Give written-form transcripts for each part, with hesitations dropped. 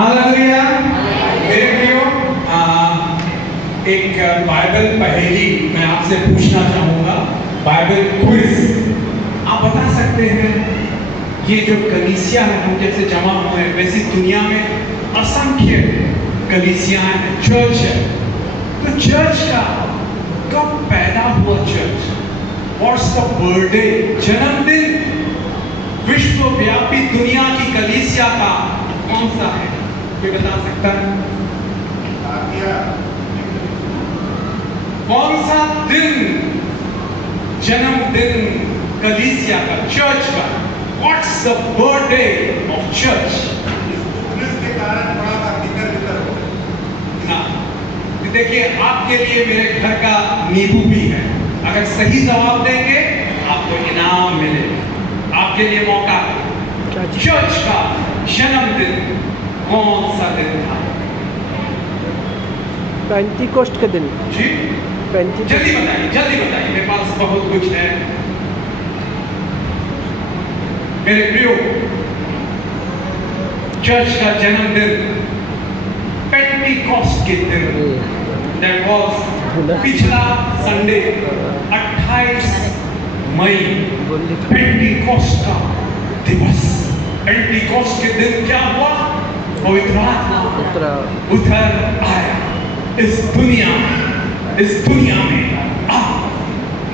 Hallelujah. मेरे प्रियो, एक बाइबल पहेली मैं आपसे पूछना चाहूँगा, बाइबल क्विज। आप बता सकते हैं ये जो कलीसिया है, हम जैसे जमा हुए हैं, वैसी दुनिया में असंख्य कलीसिया हैं, चर्च है। तो चर्च का कब पैदा हुआ चर्च? व्हाट्स द बर्थडे, जन्मदिन विश्वव्यापी दुनिया की कलीसिया का कौन सा है? कोई बता सकता है? कौन सा दिन जन्मदिन कलीसिया का, चर्च का? What's the birthday of church? के कारण थोड़ा सा भीतर हाँ, देखिए आपके लिए मेरे घर का नींबू भी है। अगर सही जवाब देंगे आपको इनाम मिलेगा। आपके लिए मौका है। चर्च का जन्मदिन कौन सा दिन था? पेंटिकोस्ट के दिन। जी जल्दी बताइए, मेरे पास बहुत कुछ है। मेरे प्रियो, चर्च का जन्मदिन पेंटिकोस्ट के दिन, दैट वाज पिछला संडे 28 मई, पेंटिकोस्ट का दिवस। पेंटिकोस्ट के दिन क्या हुआ? पवित्र आत्मा उतर आया इस दुनिया में आप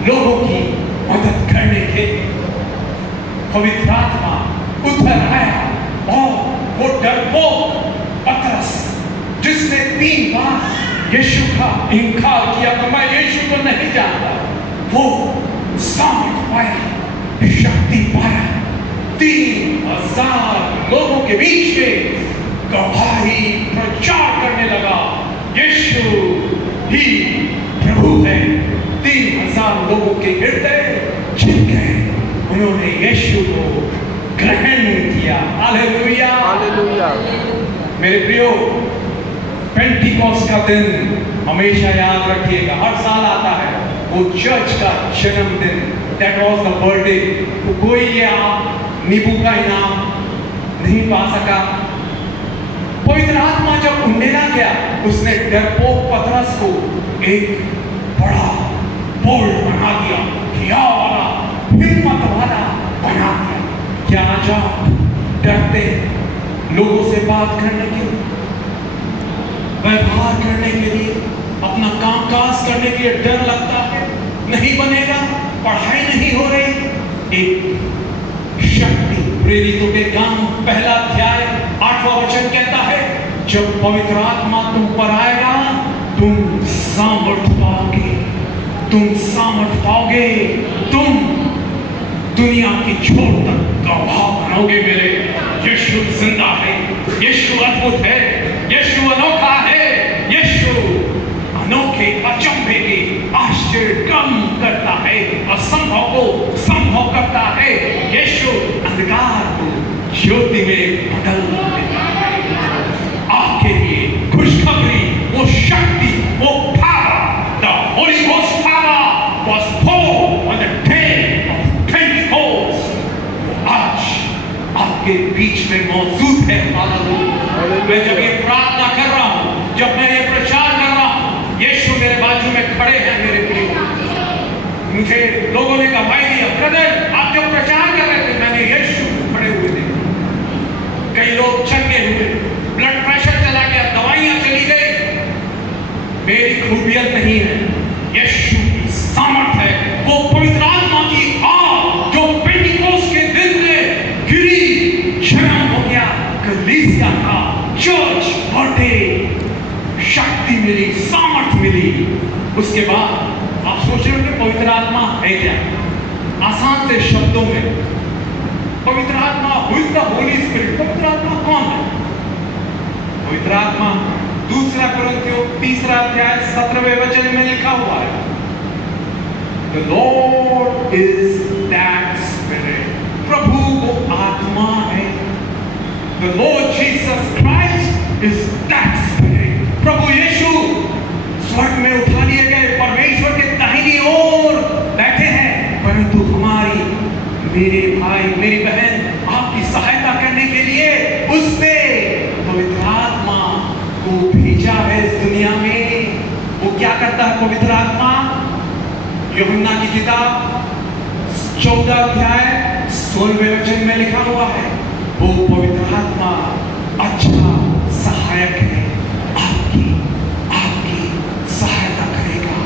लोगों की मदद करने के लिए। पवित्र आत्मा उतर आया और वो डरपोक पतरस, जिसने 3 बार यीशु का इनकार किया तो मैं यीशु को नहीं जानता, वो सामर्थ पाया, शक्ति पाया। 3000 लोगों के बीच में गवाही प्रचार करने लगा, यीशु ही प्रभु है। 3000 लोगों के हृदय छिप गए, उन्होंने यीशु को ग्रहण किया। Hallelujah, hallelujah. मेरे प्रियो, पेंटिकोस्ट का दिन हमेशा याद रखिएगा, हर साल आता है, वो चर्च का जन्मदिन, दैट वाज द बर्थडे। तो कोई ये आप नींबू का इनाम नहीं पा सका। पवित्र आत्मा जब उंडेला गया, उसने डरपोक पतरस को एक बड़ा बोल्ड बना दिया, हिया वाला, हिम्मत वाला बना दिया। क्या आज आप डरते लोगों से बात करने के लिए, व्यवहार करने के लिए, अपना कामकाज करने के लिए डर लगता है? नहीं बनेगा, पढ़ाई नहीं हो रही। एक शक्ति, प्रेरितों के काम 1 अध्याय 8वां वचन कहता है, जब पवित्र आत्मा तुम पर आएगा तुम सामर्थ पाओगे, तुम दुनिया की छोर तक गवाह बनोगे। मेरे यीशु जिंदा है, यीशु अद्भुत है, यीशु अनोखा है, यीशु अनोखे अचंभे के आश्चर्य कम करता है, असंभव को संभव करता है। यीशु अंधकार को ज्योति में बदल देता है। आपके लिए खुशखबरी, वो शक्ति, वो power, the Holy Ghost power was poured on the day of Pentecost। आज आपके बीच में मौजूद है। मैं जब ये प्रार्थना कर रहा हूँ, जब मैं ये प्रचार कर रहा हूँ, यीशु मेरे बाजू में खड़े हैं। मेरे प्रिय, मुझे लोगों ने कहा, भाई ब्रदर आप जब प्रचार कर रहे थे, मैंने यीशु खड़े हुए थे। कई लोग चंगे हुए, ब्लड प्रेशर चला गया, दवाइयां चली गई। मेरी खूबियत नहीं है, यीशु की सामर्थ है। वो पवित्र आत्मा की आग जो पेंटिकोस्ट के दिन में गिरी, जन्म हो गया कलीसिया का, चर्च बर्थडे, शक्ति मिली, सामर्थ मिली। उसके बाद आप सोच रहे हो कि पवित्र आत्मा है क्या? आसान से शब्दों में, पवित्र आत्मा, who is the Holi spirit? पवित्र आत्मा कौन है? पवित्र आत्मा 2 कुरिन्थियों 3 अध्याय 17वें वचन में लिखा हुआ है, The Lord is that Spirit। प्रभु वो आत्मा है। The Lord Jesus Christ is that Spirit। प्रभु यीशु स्वर्ग में उठा लिए गए, परमेश्वर के दाहिनी ओर बैठे हैं, परंतु हमारी, मेरे भाई मेरी बहन, आपकी सहायता करने के लिए उसने पवित्र है पवित्र आत्मा? यूहन्ना की किताब 14 अध्याय 16वें वचन में लिखा हुआ है, वो पवित्र आत्मा अच्छा सहायक है, आपकी सहायता करेगा,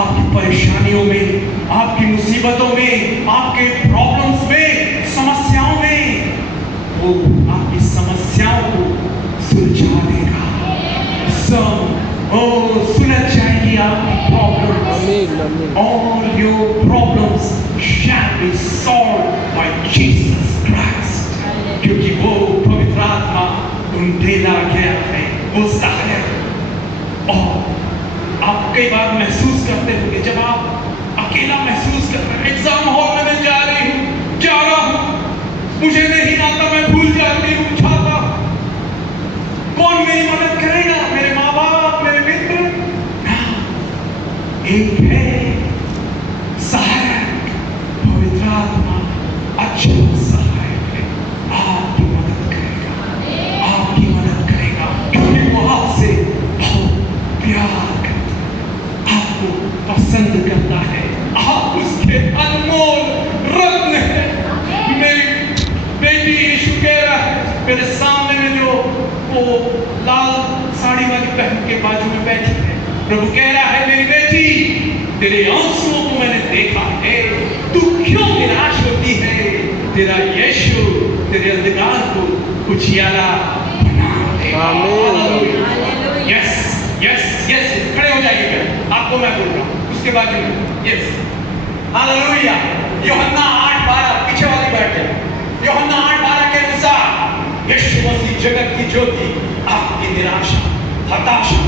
आपकी परेशानियों में, आपकी मुसीबतों में, आपके प्रॉब्लम्स में, समस्याओं में, वो आपकी समस्याओं को सुलझा देगा। सुलझ जाएगी आपकी problem. All your problems shall be solved by Jesus Christ, क्योंकि वो पवित्र आत्मा उनका गया है, वो सहायक। और आप कई बार महसूस करते होंगे, जब आप अकेला महसूस कर रहे हैं, एग्जाम हॉल में मैं जा रहा हूँ, मुझे नहीं आता, मैं भूल जाती हूँ, छाता, कौन मेरी मदद करेगा? मेरे माँ बाप, मेरे मित्र? एक है सहायक, पवित्र आत्मा अच्छा सहायक है, आपकी मदद करेगा, क्योंकि वो आपसे बहुत प्यार करता है, आपको पसंद करता है, आप उसके अनमोल रत्न हैं। मेरी बेटी यीशु कह रहा है, मेरे सामने में जो वो लाल साड़ी वाली बहन के बाजू में बैठी है, प्रभु कह रहा है, मेरी बेटी, तेरे आंसुओं को मैंने देखा है, तू क्यों निराश होती है? तेरा यीशु तेरे अंधकार को उजियाला बना देगा। यस यस यस, खड़े हो जाइए, आपको मैं बोल रहा हूँ, उसके बाजू में यस, हालेलुया। यूहन्ना 8:12, पीछे वाली बैठ जाए। यूहन्ना 8:12 के अनुसार यीशु मसीह जगत की ज्योति, आपकी निराशा, हताशा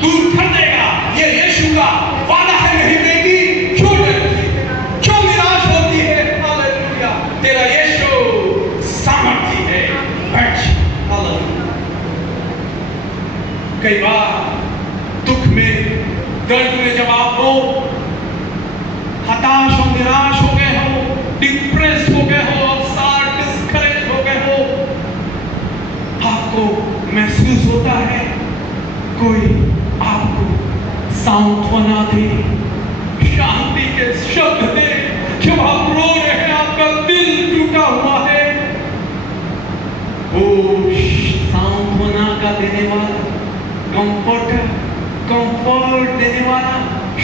दूर कर देगा। ये यीशु का वादा है। मेरी बेटी, क्यों डरती है, क्यों निराश होती है? हालेलुया, तेरा यीशु सामर्थी है, बैठ। हालेलुया। कई बार दुख में, दर्द में जब आप हो, हताश और निराश हो गए हो, डिप्रेस हो गए हो, अपसेट, डिस्करेज हो गए हो, आपको महसूस होता है कोई आपको सांत्वना दे, शांति के शब्द दे। जब आप रो रहे हैं, आपका दिल टूटा हुआ है, वो सांत्वना का देने वाला, कंफर्ट देने वाला,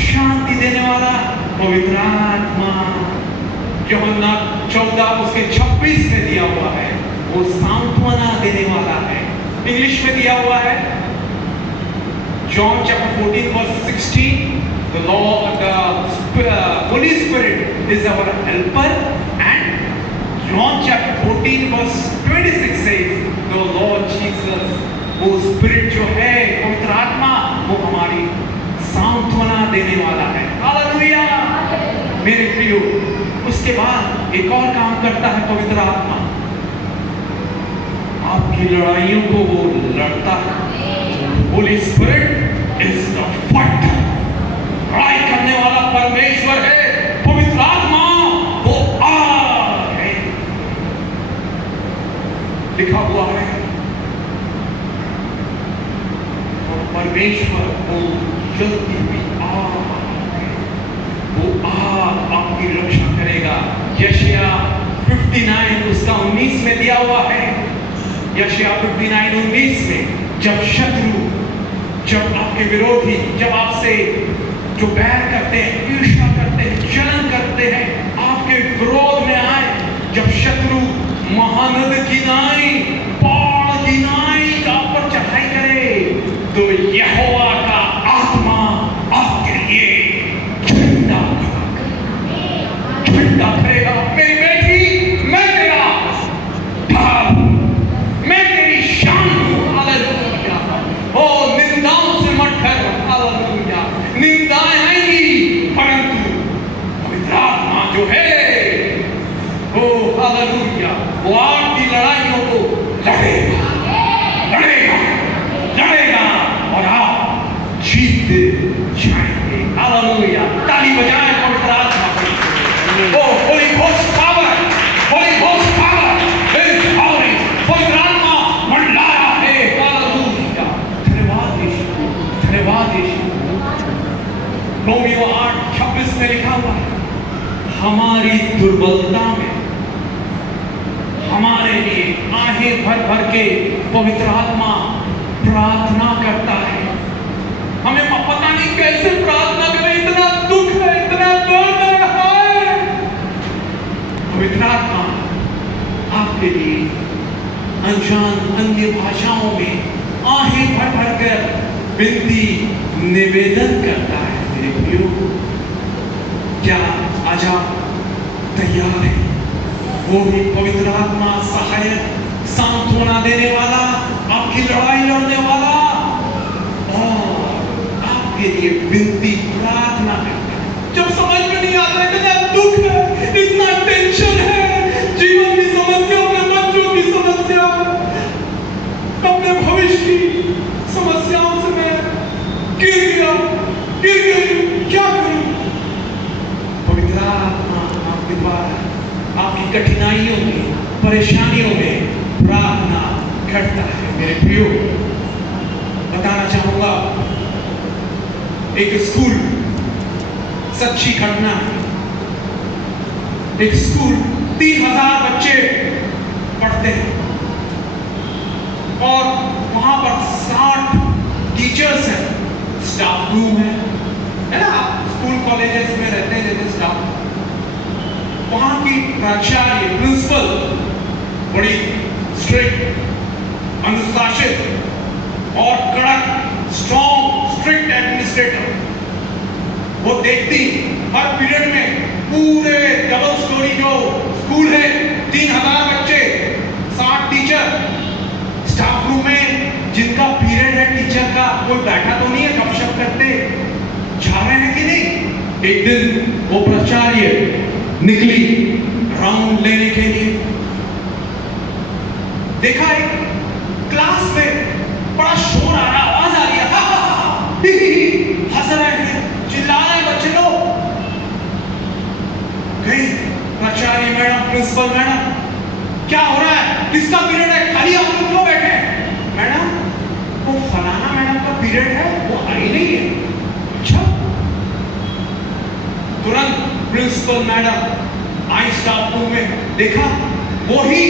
शांति देने वाला पवित्र आत्मा, यूहन्ना 14 उसके 26 में दिया हुआ है, वो सांत्वना देने वाला है। इंग्लिश में दिया हुआ है, John chapter 14 verse 16, the Holy Spirit is our helper, and John chapter 14 verse 26 says, the Lord Jesus, वो Spirit जो है, पवित्र आत्मा, वो हमारी सांत्वना देने वाला है। हालेलुया मेरे प्रियो। उसके बाद एक और काम करता है पवित्र आत्मा, आपकी लड़ाइयों को वो लड़ता है। Holy Spirit is the fighter, लड़ाई करने वाला परमेश्वर है। पवित्र आत्मा वो आग है, लिखा हुआ है, और परमेश्वर वो जलती हुई आग है, वो आग आपकी रक्षा करेगा। यशाया 59 उसका 19 में दिया हुआ है। यशाया 59:19 में, जब शत्रु, जब आपके विरोधी, जब आपसे जो बैर करते हैं, ईर्ष्या करते हैं, जलन करते हैं, आपके विरोध में आए, जब शत्रु महानद की नाई, बाढ़ की नाई आप पर चढ़ाई करे, तो यहोवा का आत्मा आपके लिए झंडा करेगा। मेरी बेटी, मैं तेरा ढाल, मैं तेरी शान हूं। हालेलुया। ओ निंदाओं से मत डर। हालेलुया। निंदाएं आएंगी, परंतु पवित्र आत्मा जो है, ओ हालेलुया, वो आपकी लड़ाइयों को लड़ेगा और आप जीत जाएंगे। हालेलुया। ताली बजाएं पवित्र आत्मा की। Oh holy ghost power, holy ghost power is powering. पवित्र आत्मा मंडला रहा है। हालेलुया। धन्यवाद यीशु, धन्यवाद यीशु। हमारे लिए आहें भर भर के पवित्र आत्मा प्रार्थना करता है। हमें पता नहीं कैसे प्रार्थना करें, इतना दुख है, इतना दर्द है। हाय, पवित्र आत्मा आपके लिए अनजान अन्य भाषाओं में आहें भर भर कर विनती निवेदन करता है। मेरे प्रियो, क्या आज आप तैयार हैं? वो भी पवित्र आत्मा सहायक, सांत्वना देने वाला, आपकी लड़ाई लड़ने वाला और आपके लिए विनती प्रार्थना करता है। जब समझ में नहीं आता, इतना दुख है, इतना टेंशन है, जीवन की समस्या, अपने बच्चों की समस्या, अपने भविष्य की समस्याओं से मैं गिर गई, क्या करूं? पवित्र आत्मा आपके द्वारा आपकी कठिनाइयों में, परेशानियों में प्रार्थना करता है। मेरे प्रियो, बताना चाहूंगा एक स्कूल, सच्ची घटना है। एक स्कूल 3000 बच्चे पढ़ते हैं और वहां पर 60 टीचर्स हैं, स्टाफ रूम है ना? आप स्कूल कॉलेजेस में रहते हैं जैसे स्टाफ, वहां की प्राचार्य, प्रिंसिपल बड़ी स्ट्रिक्ट, अनुशासित और कड़क, स्ट्रॉन्ग, स्ट्रिक्ट एडमिनिस्ट्रेटर। वो देखती हर पीरियड में पूरे डबल स्टोरी जो स्कूल है, 3000 बच्चे, 60 टीचर, स्टाफ रूम में जिनका पीरियड है टीचर का, कोई बैठा तो नहीं है, गपशप करते जा रहे हैं कि नहीं? एक दिन वो प्राचार्य निकली राउंड लेने के लिए। देखा एक क्लास में बड़ा शोर आ रहा, आवाज आ रही है, हंस रहे हैं, चिल्ला रहे हैं बच्चे लोग। गई प्राचार्य मैडम, प्रिंसिपल मैडम, क्या हो रहा है? किसका पीरियड है? खाली आप लोग क्यों बैठे हैं? मैडम, वो फलाना मैडम का पीरियड है, वो आई नहीं है। अच्छा। तुरंत प्रिंसिपल मैडम आई स्टाफ रूम में, देखा वो ही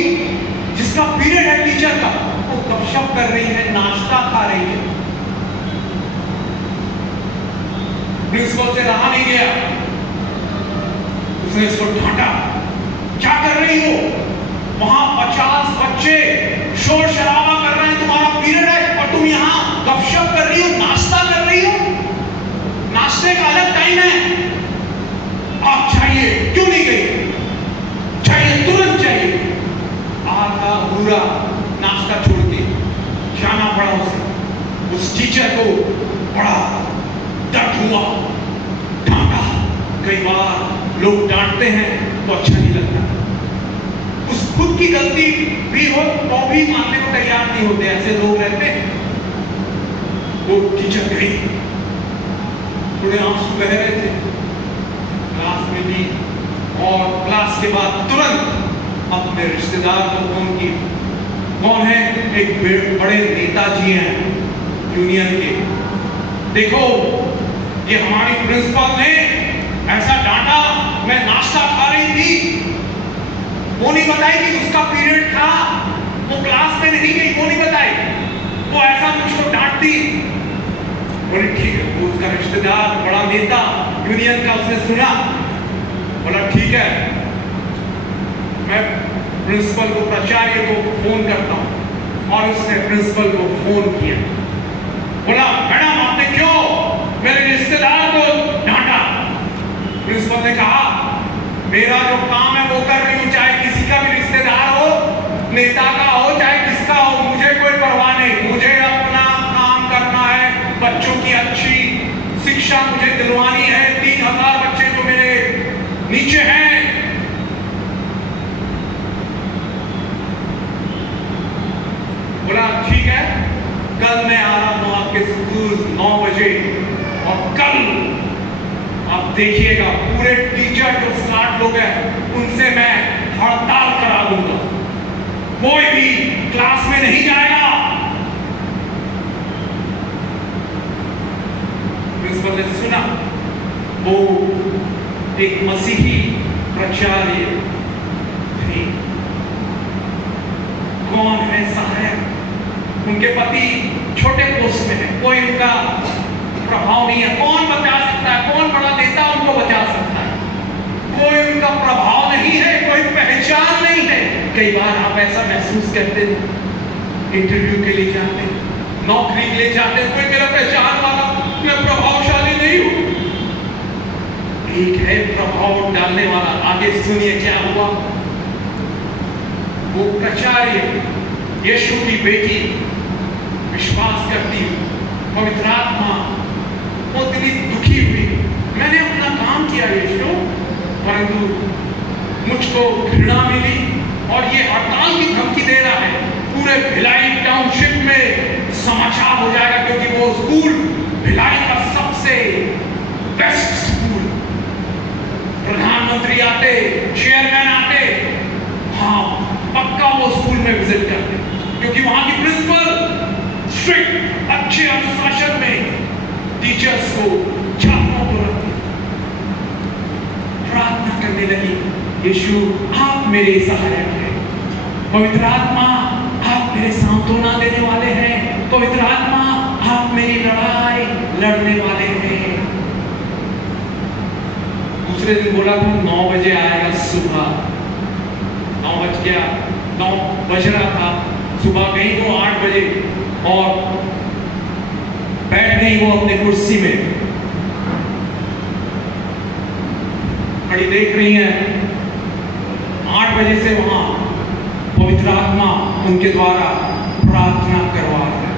जिसका पीरियड है टीचर का, वो गपशप कर रही है, नाश्ता खा रही है। प्रिंसिपल से रहा नहीं गया, उसने इसको डांटा, क्या कर रही हो? वहां 50 बच्चे शोर शराबा कर रहे हैं, तुम्हारा पीरियड है और तुम यहां गपशप कर रही हो, नाश्ता कर रही हो? नाश्ते का अलग टाइम है। आप चाहिए, क्यों नहीं गई? चाहिए, तुरंत चाहिए। आधा पूरा नाश्ता छोड़ के जाना पड़ा उसे। उस टीचर को बड़ा दर्द हुआ, डांटा। कई बार लोग डांटते हैं तो अच्छा नहीं लगता, उस खुद की गलती भी हो तो भी मानने को तैयार नहीं होते, ऐसे लोग रहते हैं। वो टीचर गई, थोड़े आंसू बह रहे थे, क्लास में भी, और क्लास के बाद तुरंत अपने रिश्तेदार को फोन की। कौन है? एक बड़े नेताजी हैं यूनियन के। देखो, ये हमारी प्रिंसिपल ने ऐसा डांटा, मैं नाश्ता खा रही थी, वो नहीं बताई कि उसका पीरियड था, वो क्लास में नहीं गई, वो नहीं बताई, वो ऐसा मुझको डांटती। बोली ठीक है, वो उसका रिश्तेदार, बड़ा नेता यूनियन का, उसने सुना, बोला ठीक है, मैं प्रिंसिपल को, प्राचार्य को फोन करता हूं। और उसने प्रिंसिपल को फोन किया, बोला मैडम आपने क्यों मेरे रिश्तेदार को डांटा? प्रिंसिपल ने कहा मेरा जो काम है वो कर रही हूं, चाहे किसी का भी रिश्तेदार हो, नेता का हो, चाहे किसका हो, मुझे कोई परवाह नहीं, मुझे अपना काम करना है, बच्चों की अच्छी शिक्षा मुझे दिलवानी है। 3000 बच्चे जो मेरे नीचे हैं, बोला ठीक है, कल मैं आ रहा हूं आपके स्कूल 9 बजे, और कल आप देखिएगा पूरे टीचर जो 60 लोग हैं उनसे मैं हड़ताल करा दूंगा, कोई भी क्लास में नहीं जाएगा। प्रिंसिपल ने सुना, वो एक मसीही प्राचार्य थी, उनके पति छोटे पोस्ट में है, कोई उनका प्रभाव नहीं है। कौन बचा सकता है? कौन बड़ा नेता उनको बचा सकता है? कोई उनका प्रभाव नहीं है, कोई पहचान नहीं है। कई बार आप ऐसा महसूस करते हैं, इंटरव्यू के लिए जाते हैं, नौकरी के लिए जाते हैं, कोई मेरा पहचान वाला, मैं प्रभावशाली नहीं हूं। एक है प्रभाव डालने वाला। आगे सुनिए क्या हुआ। वो प्राचार्य, यीशु की बेटी, विश्वास करती, पवित्र आत्मा, वो इतनी दुखी हुई, मैंने अपना काम किया यीशु, परंतु मुझको घृणा मिली और ये हड़ताल की धमकी दे रहा है। पूरे भिलाई टाउनशिप में समाचार हो जाएगा, क्योंकि वो स्कूल भिलाई का सबसे बेस्ट स्कूल, प्रधानमंत्री आते, चेयरमैन आते, हाँ पक्का वो स्कूल में विजिट करते, क्योंकि वहां की प्रिंसिपल स्ट्रिक्ट, अच्छे अनुशासन में टीचर्स को, छात्रों को रखती। प्रार्थना करने लगी, यीशु आप मेरे सहायक हैं, पवित्र आत्मा आप मेरे सांत्वना देने वाले हैं, पवित्र आत्मा आप मेरी लड़ाई लड़ने वाले हैं। दूसरे दिन बोला था 9 बजे आएगा, सुबह 9 बज गया, 9 बज रहा था, सुबह गई वो 8 बजे और बैठ गई वो अपने कुर्सी में, घड़ी देख रही है। 8 बजे से वहां पवित्र आत्मा उनके द्वारा प्रार्थना करवा रहा है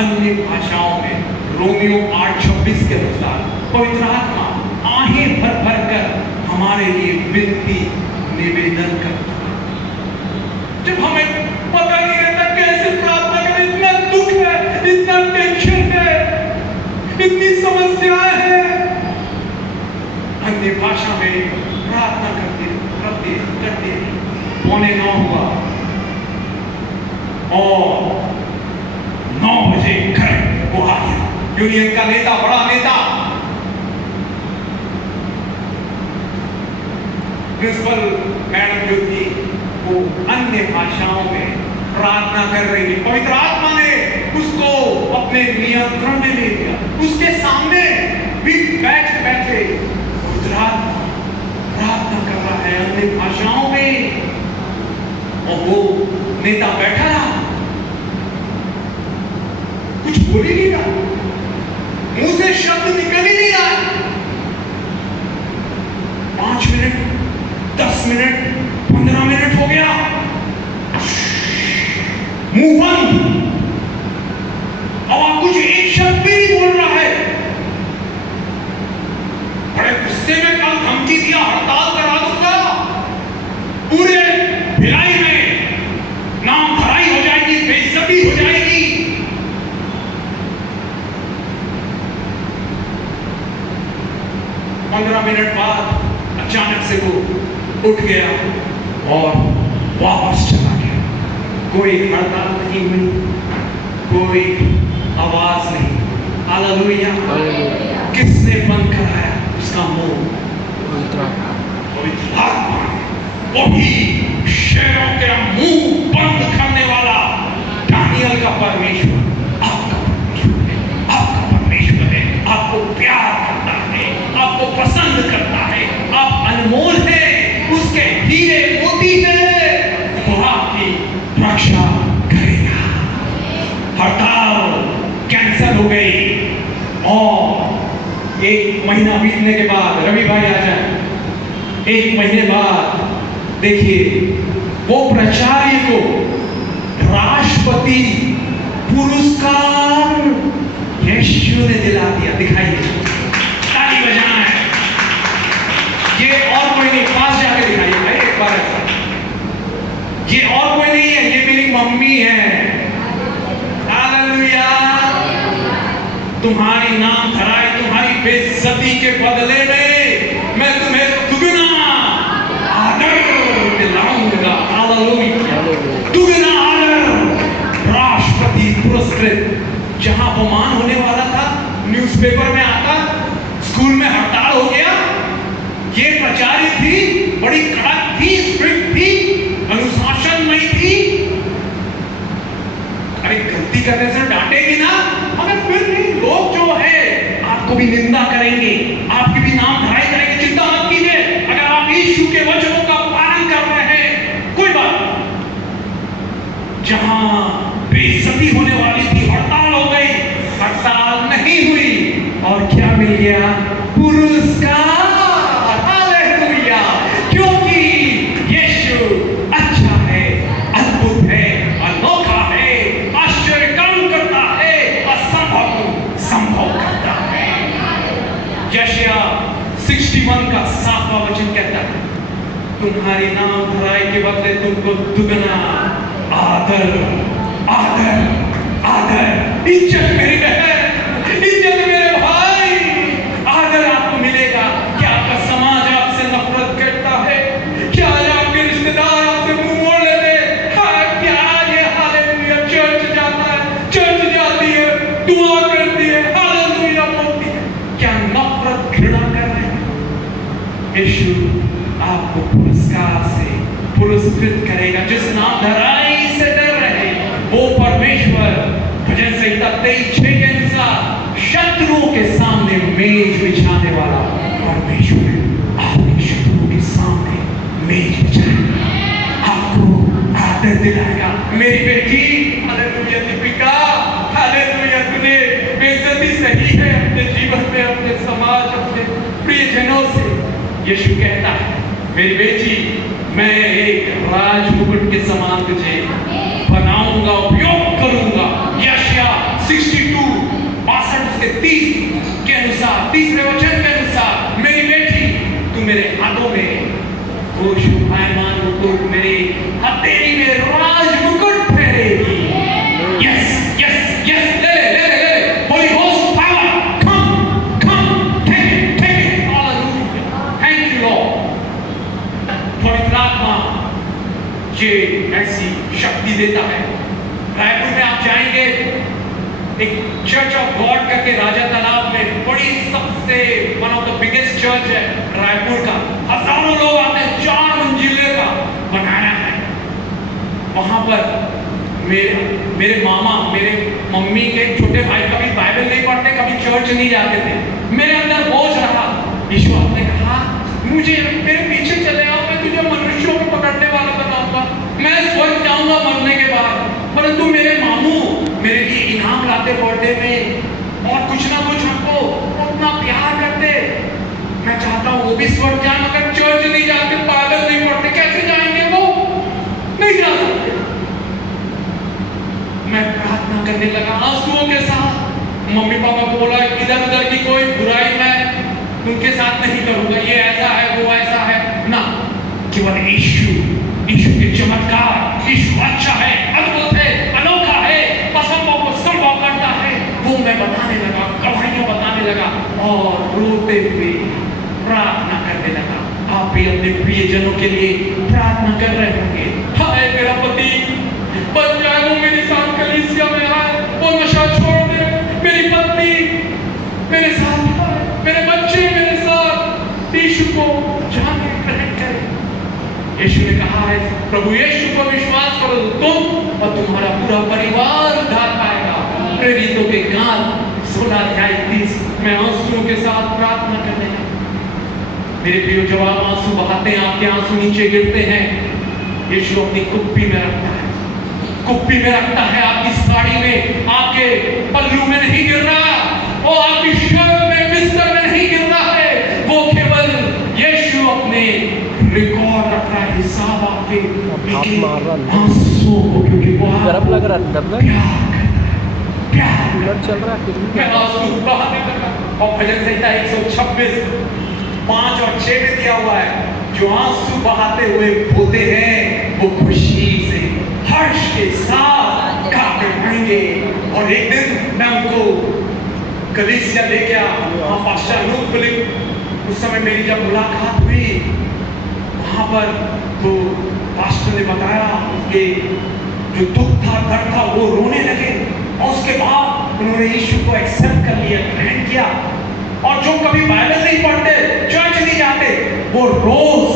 अन्य भाषाओं में। रोमियो 8:26 के अनुसार पवित्र आत्मा आहें भर भर कर हमारे लिए विनती निवेदन करता है। जब हमें पता नहीं रहता कैसे प्रार्थना करें, इतना दुख है, इतना टेंशन है, इतनी समस्याएं हैं, अन्य भाषा में प्रार्थना करते 9:15 हुआ और 9 बजे घर वो आ गया। यूनियन का नेता, बड़ा नेता, प्रिंसिपल मैडम जो थी वो अन्य भाषाओं में प्रार्थना कर रही थी। पवित्र आत्मा ने उसको अपने नियंत्रण में ले लिया। उसके सामने भी बैठे बैठे पवित्र आत्मा प्रार्थना कर रहा है अन्य भाषाओं में, और वो नेता बैठा रहा, कुछ बोल ही नहीं रहा, मुंह से शब्द निकल ही नहीं रहा। 5 मिनट, 10 मिनट, 15 मिनट हो गया, मुंह बंद, अब कुछ एक शब्द भी नहीं बोल रहा है। बड़े गुस्से में कल धमकी दिया, हड़ताल करा दूंगा, पूरे भिलाई में नाम खराई हो जाएगी, बेइज्जती हो जाएगी। पंद्रह मिनट बाद अचानक से वो उठ गया और वापस चला गया। कोई हड़ताल नहीं हुई, कोई आवाज नहीं। हालेलुया। किसने बंद कराया उसका मुंह? पवित्र आत्मा। वही शेरों के मुंह बंद करने वाला दानियल का परमेश्वर आपका परमेश्वर है, आपका परमेश्वर है, आपको प्यार करता है, आपको पसंद करता है, आप अनमोल है, उसके हीरे मोती है, वो आपकी रक्षा करेगा। हड़ताल कैंसल हो गई और 1 महीना बीतने के बाद, रवि भाई आ जाए, 1 महीने बाद देखिए वो प्राचार्य को राष्ट्रपति पुरस्कार यीशु ने दिला दिया। दिखाइए, ताली बजाना है। ये और कोई नहीं, पास जाके दिखाइए भाई एक बार ऐसा। ये और कोई नहीं है, ये मेरी मम्मी है। हालेलुया। तुम्हारी नाम धराई, तुम्हारी बेइज्जती के बदले में मैं तुम्हें दुगना आदर दिलाऊंगा। हालेलुया। दुगना आदर। राष्ट्रपति पुरस्कृत। जहां अपमान होने वाला था, न्यूज़पेपर में आता, स्कूल में हड़ताल हो गया, ये प्राचार्य थी, बड़ी कड़क थी, स्ट्रिक्ट थी, अनुशासन में थी, अरे गलती प्रीच करने से डांटेगी ना, मगर फिर भी लोग जो है आपको भी निंदा करेंगे, आपकी भी नाम धराई करेंगे। चिंता मत कीजिए, अगर आप यीशु के वचनों का पालन कर रहे हैं, कोई बात नहीं। जहां बेइज्जती होने वाली थी, हड़ताल हो गई, हड़ताल नहीं हुई, और क्या मिल गया? पुरस्कार। हालेलुया! क्योंकि यीशु अच्छा है, अद्भुत है, अनोखा है, आश्चर्य काम करता है, असंभव को संभव करता है। यशायाह 61 का 7वां वचन कहता है, तुम्हारी नाम धराई के बदले तुमको दुगना आदर, आदर, आदर, इज्जत मेरी बहन, इज्जत मेरे भाई, आदर आपको मिलेगा। क्या आपका समाज आपसे नफरत करता है? क्या आपके रिश्तेदार आपसे मुंह मोड़ लेते? हाँ, क्या ये हालेलुया चर्च जाता है, चर्च जाती है, दुआ करती है, हालेलुया बोलती है, क्या नफरत घृणा कर रहे हैं? यीशु आपको पुरस्कार से पुरस्कृत करेगा। जिस नाम धराई से डर रहे वो परमेश्वर, भजन संहिता 23:6 के अनुसार शत्रुओं के सामने मेज बिछाने वाला परमेश्वर आपके शत्रुओं के सामने मेज बिछाएगा, आपको आदर दिलाएगा। मेरी बेटी, हालेलुया दीपिका, हालेलुया, तूने बेइज्जती सही है अपने जीवन में, अपने समाज, अपने प्रियजनों से। यीशु कहता है, मेरी बेटी, मैं एक राजमुकुट के समान तुझे बनाऊंगा, उपयोग करूंगा। यशायाह 62:62-30 के अनुसार, तीसरे वचन के अनुसार, मेरी बेटी, तू मेरे हाथों में वो शोभायमान मुकुट, मेरे हथेली में राजमुकुट ठहरेगी। यस यस यस, ले ले ले ले ले, holy ghost power, come come, take it, hallelujah, thank you lord. पवित्र आत्मा ये ऐसी शक्ति देता है। रायपुर में आप जाएंगे, एक चर्च ऑफ गॉड करके राजा तालाब में, बड़ी सबसे one of the biggest church है रायपुर का, हजारों लोग आते हैं, 4 मंजिले का बनाया है। वहां पर मेरे मामा, मेरे मम्मी के छोटे भाई कभी बाइबल नहीं पढ़ते, कभी चर्च नहीं जाते थे। मेरे अंदर बोझ रहा, यीशु आपने कहा मुझे, मेरे पीछे चले आओ, मैं तुझे मनुष्यों को पकड़ने वाला बनाऊंगा, मैं स्वर्ग जाऊंगा मरने के बाद। परंतु मेरे मामू मेरे लिए इनाम लाते बर्थडे में, और कुछ ना कुछ हमको उतना प्यार करते। मैं चाहता हूँ वो भी स्वर्ग जाए, मगर चर्च नहीं जाते, बाइबल नहीं पढ़ते, कैसे जाएंगे वो? नहीं जा सकते। मैं प्रार्थना करने लगा आंसुओं के साथ। मम्मी पापा को बोला, इधर उधर की कोई बुराई मैं उनके साथ नहीं करूंगा, ये ऐसा है, वो ऐसा है ना, केवल यीशु, यीशु के चमत्कार। यीशु अच्छा है, अद्भुत है, अनोखा है, असंभव को संभव करता है, वो मैं बताने लगा, गवाहियां बताने लगा, और रोते हुए प्रार्थना करने लगा। आप भी अपने प्रियजनों के लिए प्रार्थना कर रहे होंगे, हाय मेरा पति बच जाए, वो मेरे साथ कलीसिया में आए, वो नशा छोड़ दे, मेरी पत्नी मेरे साथ, मेरे बच्चे मेरे साथ यीशु को जाने ग्रहण करें। यीशु ने कहा है, प्रभु यीशु पर विश्वास करो तुम और तुम्हारा पूरा परिवार उद्धार पाएगा। प्रेरितों के गान 16:30 में आंसुओं के साथ प्रार्थना करने लगा। मेरे प्रियो, जब आप आंसू बहाते हैं, आपके आंसू नीचे गिरते हैं, यीशु अपनी कुप्पी में रखता है, कुप्पी में रखता है, आपकी साड़ी में, आपके पल्लू में नहीं गिर रहा, वो आपकी शर्ट में, बिस्तर में नहीं गिर रहा है, वो केवल यीशु अपने रिकॉर्ड रख रहा है, हिसाब आपके आंसुओं को, क्योंकि वो गरम लग रहा है, प्यार चल रहा है। मैं आंसू बहाने लगा। और भजन संहिता 126:5 और 6 में दिया हुआ है, जो आंसू बहाते हुए बोते हैं वो खुशी से, हर्ष के साथ गाते रहेंगे। और एक दिन मैं उनको कलीसिया ले गया, वहाँ पास्टर अनूप फिलिप, उस समय मेरी जब मुलाकात हुई वहाँ पर, तो पास्टर ने बताया कि जो दुख था, दर्द था, वो रोने लगे, और उसके बाद उन्होंने यीशु को एक्सेप्ट कर लिया, ग्रहण किया। और जो कभी बाइबल नहीं पढ़ते, चर्च नहीं जाते, वो रोज